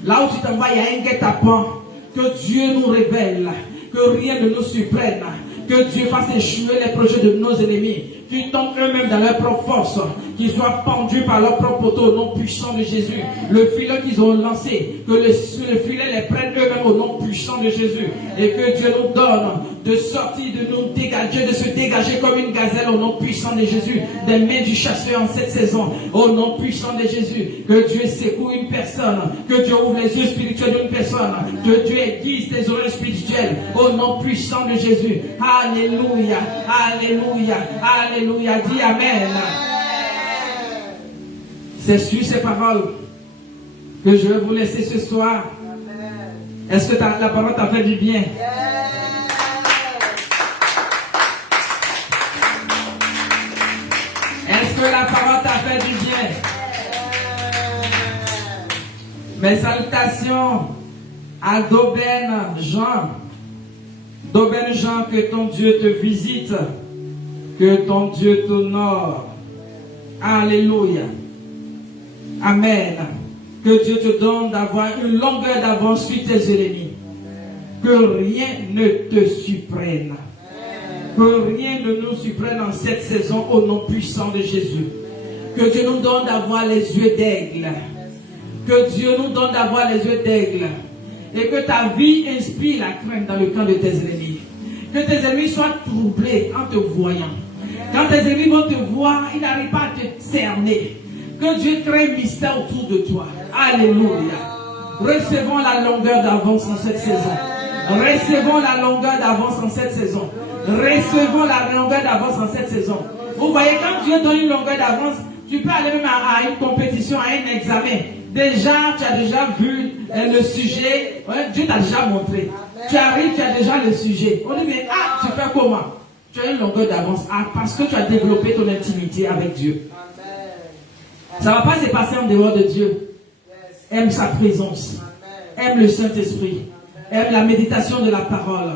Là où tu t'en vas, il y a un guet-apens. Que Dieu nous révèle. Que rien ne nous surprenne. Que Dieu fasse échouer les projets de nos ennemis. Qu'ils tombent eux-mêmes dans leur propre force. Qu'ils soient pendus par leur propre poteau au nom puissant de Jésus. Le filet qu'ils ont lancé, que le filet les prenne eux-mêmes au nom puissant de Jésus. Et que Dieu nous donne de sortir, de nous dégager, de se dégager comme une gazelle au nom puissant de Jésus. Des mains du chasseur en cette saison. Au nom puissant de Jésus. Que Dieu secoue une personne. Que Dieu ouvre les yeux spirituels d'une personne. Que Dieu aiguise tes oreilles spirituelles. Au nom puissant de Jésus. Alléluia. Alléluia. Alléluia. Dis Amen. C'est sur ces paroles que je vais vous laisser ce soir. Est-ce que la parole t'a fait du bien? Est-ce que la parole t'a fait du bien? Mes salutations à Doben Jean. Doben Jean, que ton Dieu te visite. Que ton Dieu t'honore. Alléluia. Amen. Que Dieu te donne d'avoir une longueur d'avance sur tes ennemis. Que rien ne te surprenne. Que rien ne nous surprenne en cette saison au nom puissant de Jésus. Que Dieu nous donne d'avoir les yeux d'aigle. Que Dieu nous donne d'avoir les yeux d'aigle. Et que ta vie inspire la crainte dans le camp de tes ennemis. Que tes ennemis soient troublés en te voyant. Quand tes ennemis vont te voir, ils n'arrivent pas à te cerner. Que Dieu crée un mystère autour de toi. Alléluia. Recevons la longueur d'avance en cette saison. Recevons la longueur d'avance en cette saison. Recevons la longueur d'avance en cette saison. Vous voyez, quand Dieu donne une longueur d'avance, tu peux aller même à une compétition, à un examen. Déjà, tu as déjà vu le sujet. Dieu t'a déjà montré. Tu arrives, tu as déjà le sujet. On dit, mais tu fais comment? Tu as une longueur d'avance. Parce que tu as développé ton intimité avec Dieu. Ça ne va pas se passer en dehors de Dieu. Aime sa présence. Aime le Saint-Esprit. Aime la méditation de la parole.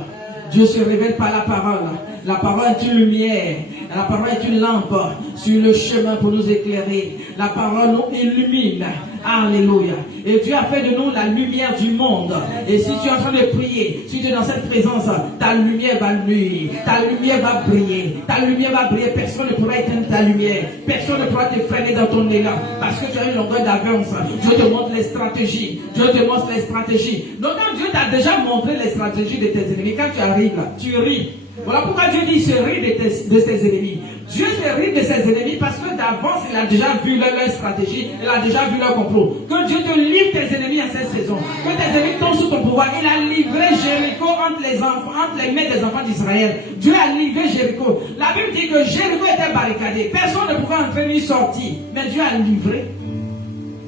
Dieu se révèle par la parole. La parole est une lumière. La parole est une lampe sur le chemin pour nous éclairer. La parole nous illumine. Alléluia. Et Dieu a fait de nous la lumière du monde. Et si tu es en train de prier, si tu es dans cette présence, ta lumière va luire. Ta lumière va briller. Ta lumière va briller. Personne ne pourra éteindre ta lumière. Personne ne pourra te freiner dans ton élan. Parce que tu as une longueur d'avance. Dieu te montre les stratégies. Dieu te montre les stratégies. Donc quand Dieu t'a déjà montré les stratégies de tes ennemis, quand tu arrives là, tu ris. Voilà pourquoi Dieu dit, il se rit de ses ennemis. Dieu se rit de ses ennemis parce que d'avance, il a déjà vu leur stratégie, il a déjà vu leur complot. Que Dieu te livre tes ennemis en cette saison. Que tes ennemis tombent sous ton pouvoir. Il a livré Jéricho entre les mains des enfants d'Israël. Dieu a livré Jéricho. La Bible dit que Jéricho était barricadé. Personne ne pouvait entrer ni sortir. Mais Dieu a livré.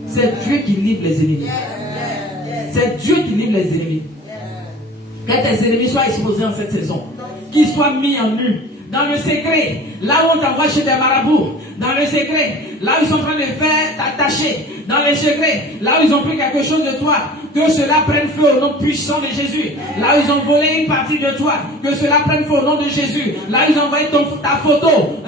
C'est Dieu qui livre les ennemis. C'est Dieu qui livre les ennemis. Que tes ennemis soient exposés en cette saison. Qu'ils soient mis en nu. Dans le secret, là où on t'envoie chez des marabouts. Dans le secret, là où ils sont en train de faire t'attacher. Dans le secret, là où ils ont pris quelque chose de toi. Que cela prenne feu au nom puissant de Jésus. Là où ils ont volé une partie de toi. Que cela prenne feu au nom de Jésus. Là où ils ont envoyé ta photo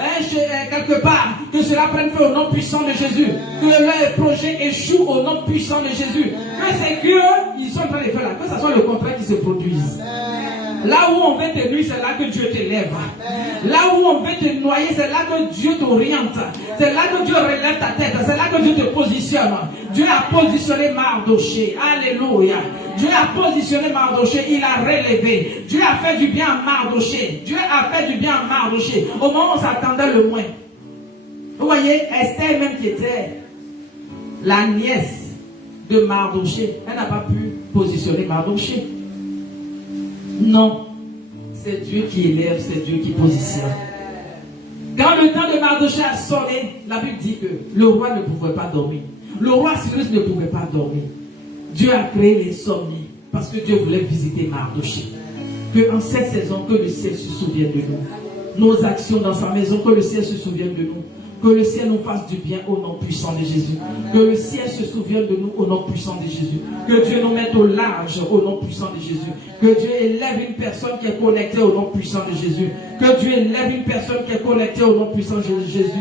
quelque part. Que cela prenne feu au nom puissant de Jésus. Que leur projet échoue au nom puissant de Jésus. Que c'est qu'ils sont en train de faire là. Que ce soit le contraire qui se produise. Là où on veut te nuire, c'est là que Dieu t'élève. Là où on veut te noyer, c'est là que Dieu t'oriente. C'est là que Dieu relève ta tête. C'est là que Dieu te positionne. Dieu a positionné Mardoché. Alléluia. Dieu a positionné Mardoché. Il a relevé. Dieu a fait du bien à Mardoché. Dieu a fait du bien à Mardoché. Au moment où on s'attendait le moins. Vous voyez, Esther même qui était la nièce de Mardoché, elle n'a pas pu positionner Mardoché. Non, c'est Dieu qui élève, c'est Dieu qui positionne. Quand le temps de Mardoché a sonné, la Bible dit que le roi ne pouvait pas dormir. Le roi Cyrus ne pouvait pas dormir. Dieu a créé l'insomnie parce que Dieu voulait visiter Mardoché. Que en cette saison, que le ciel se souvienne de nous. Nos actions dans sa maison, que le ciel se souvienne de nous. Que le ciel nous fasse du bien au nom puissant de Jésus. Que le ciel se souvienne de nous au nom puissant de Jésus. Que Dieu nous mette au large au nom puissant de Jésus. Que Dieu élève une personne qui est connectée au nom puissant de Jésus. Que Dieu élève une personne qui est connectée au nom puissant de Jésus.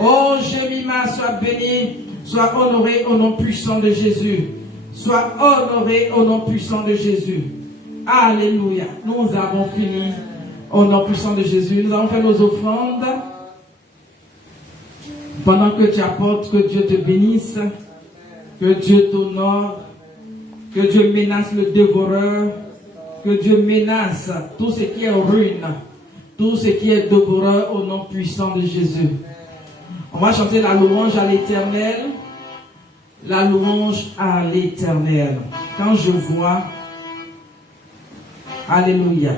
Oh Jémima, sois béni, sois honoré au nom puissant de Jésus. Sois honoré au nom puissant de Jésus. Alléluia. Nous avons fini au nom puissant de Jésus. Nous avons fait nos offrandes. Pendant que tu apportes, que Dieu te bénisse, que Dieu t'honore, que Dieu menace le dévoreur, que Dieu menace tout ce qui est ruine, tout ce qui est dévoreur au nom puissant de Jésus. On va chanter la louange à l'Éternel, la louange à l'Éternel. Quand je vois, alléluia.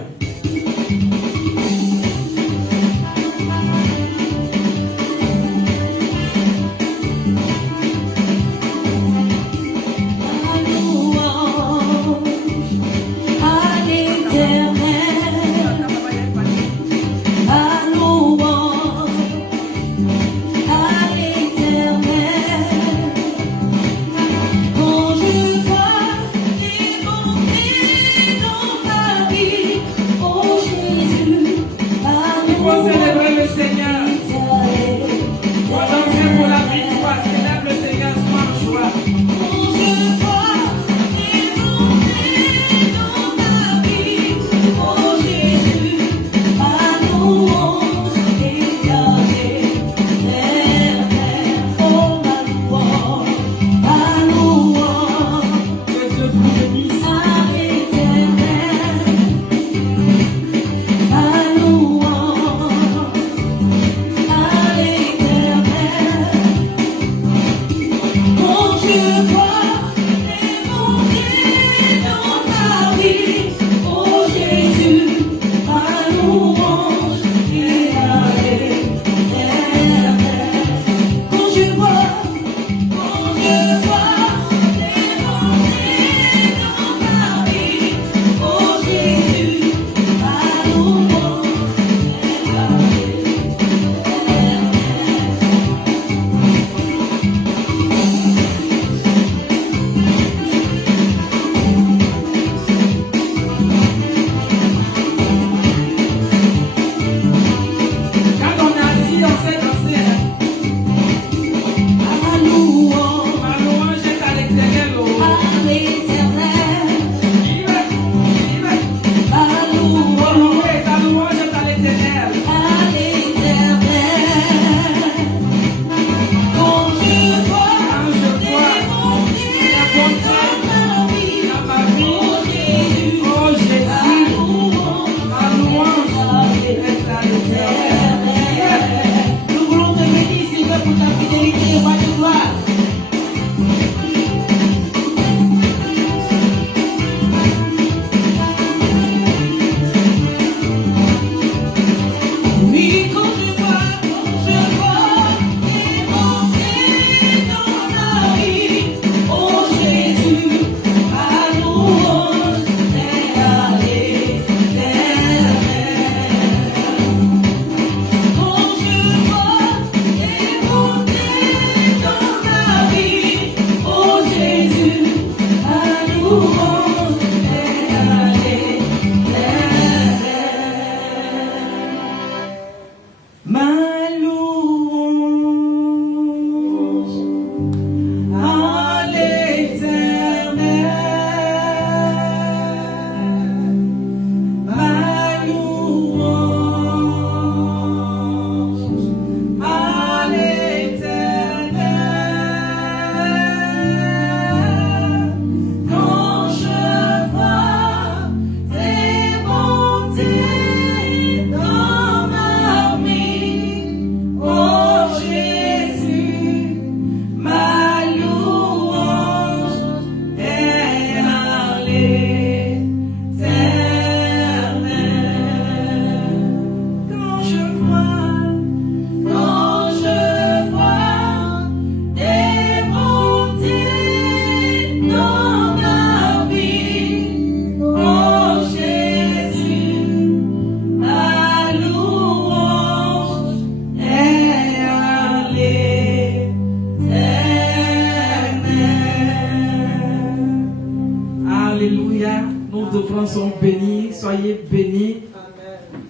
enfants sont bénis. Soyez bénis.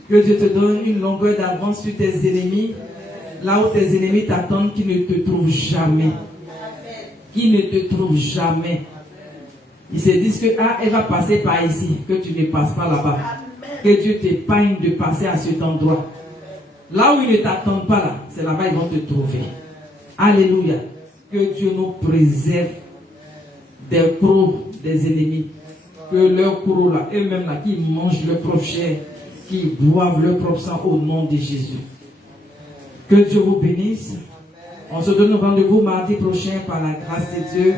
Que Dieu te donne une longueur d'avance sur tes ennemis. Là où tes ennemis t'attendent, qui ne te trouvent jamais. Qui ne te trouvent jamais. Ils se disent que elle va passer par ici, que tu ne passes pas là-bas. Que Dieu t'épargne de passer à cet endroit. Là où ils ne t'attendent pas là, c'est là-bas ils vont te trouver. Alléluia. Que Dieu nous préserve des crocs des ennemis. Que leurs crocs là, eux-mêmes là, qui mangent leur propre chair, qui boivent leur propre sang au nom de Jésus. Que Dieu vous bénisse. On se donne rendez-vous mardi prochain par la grâce de Dieu.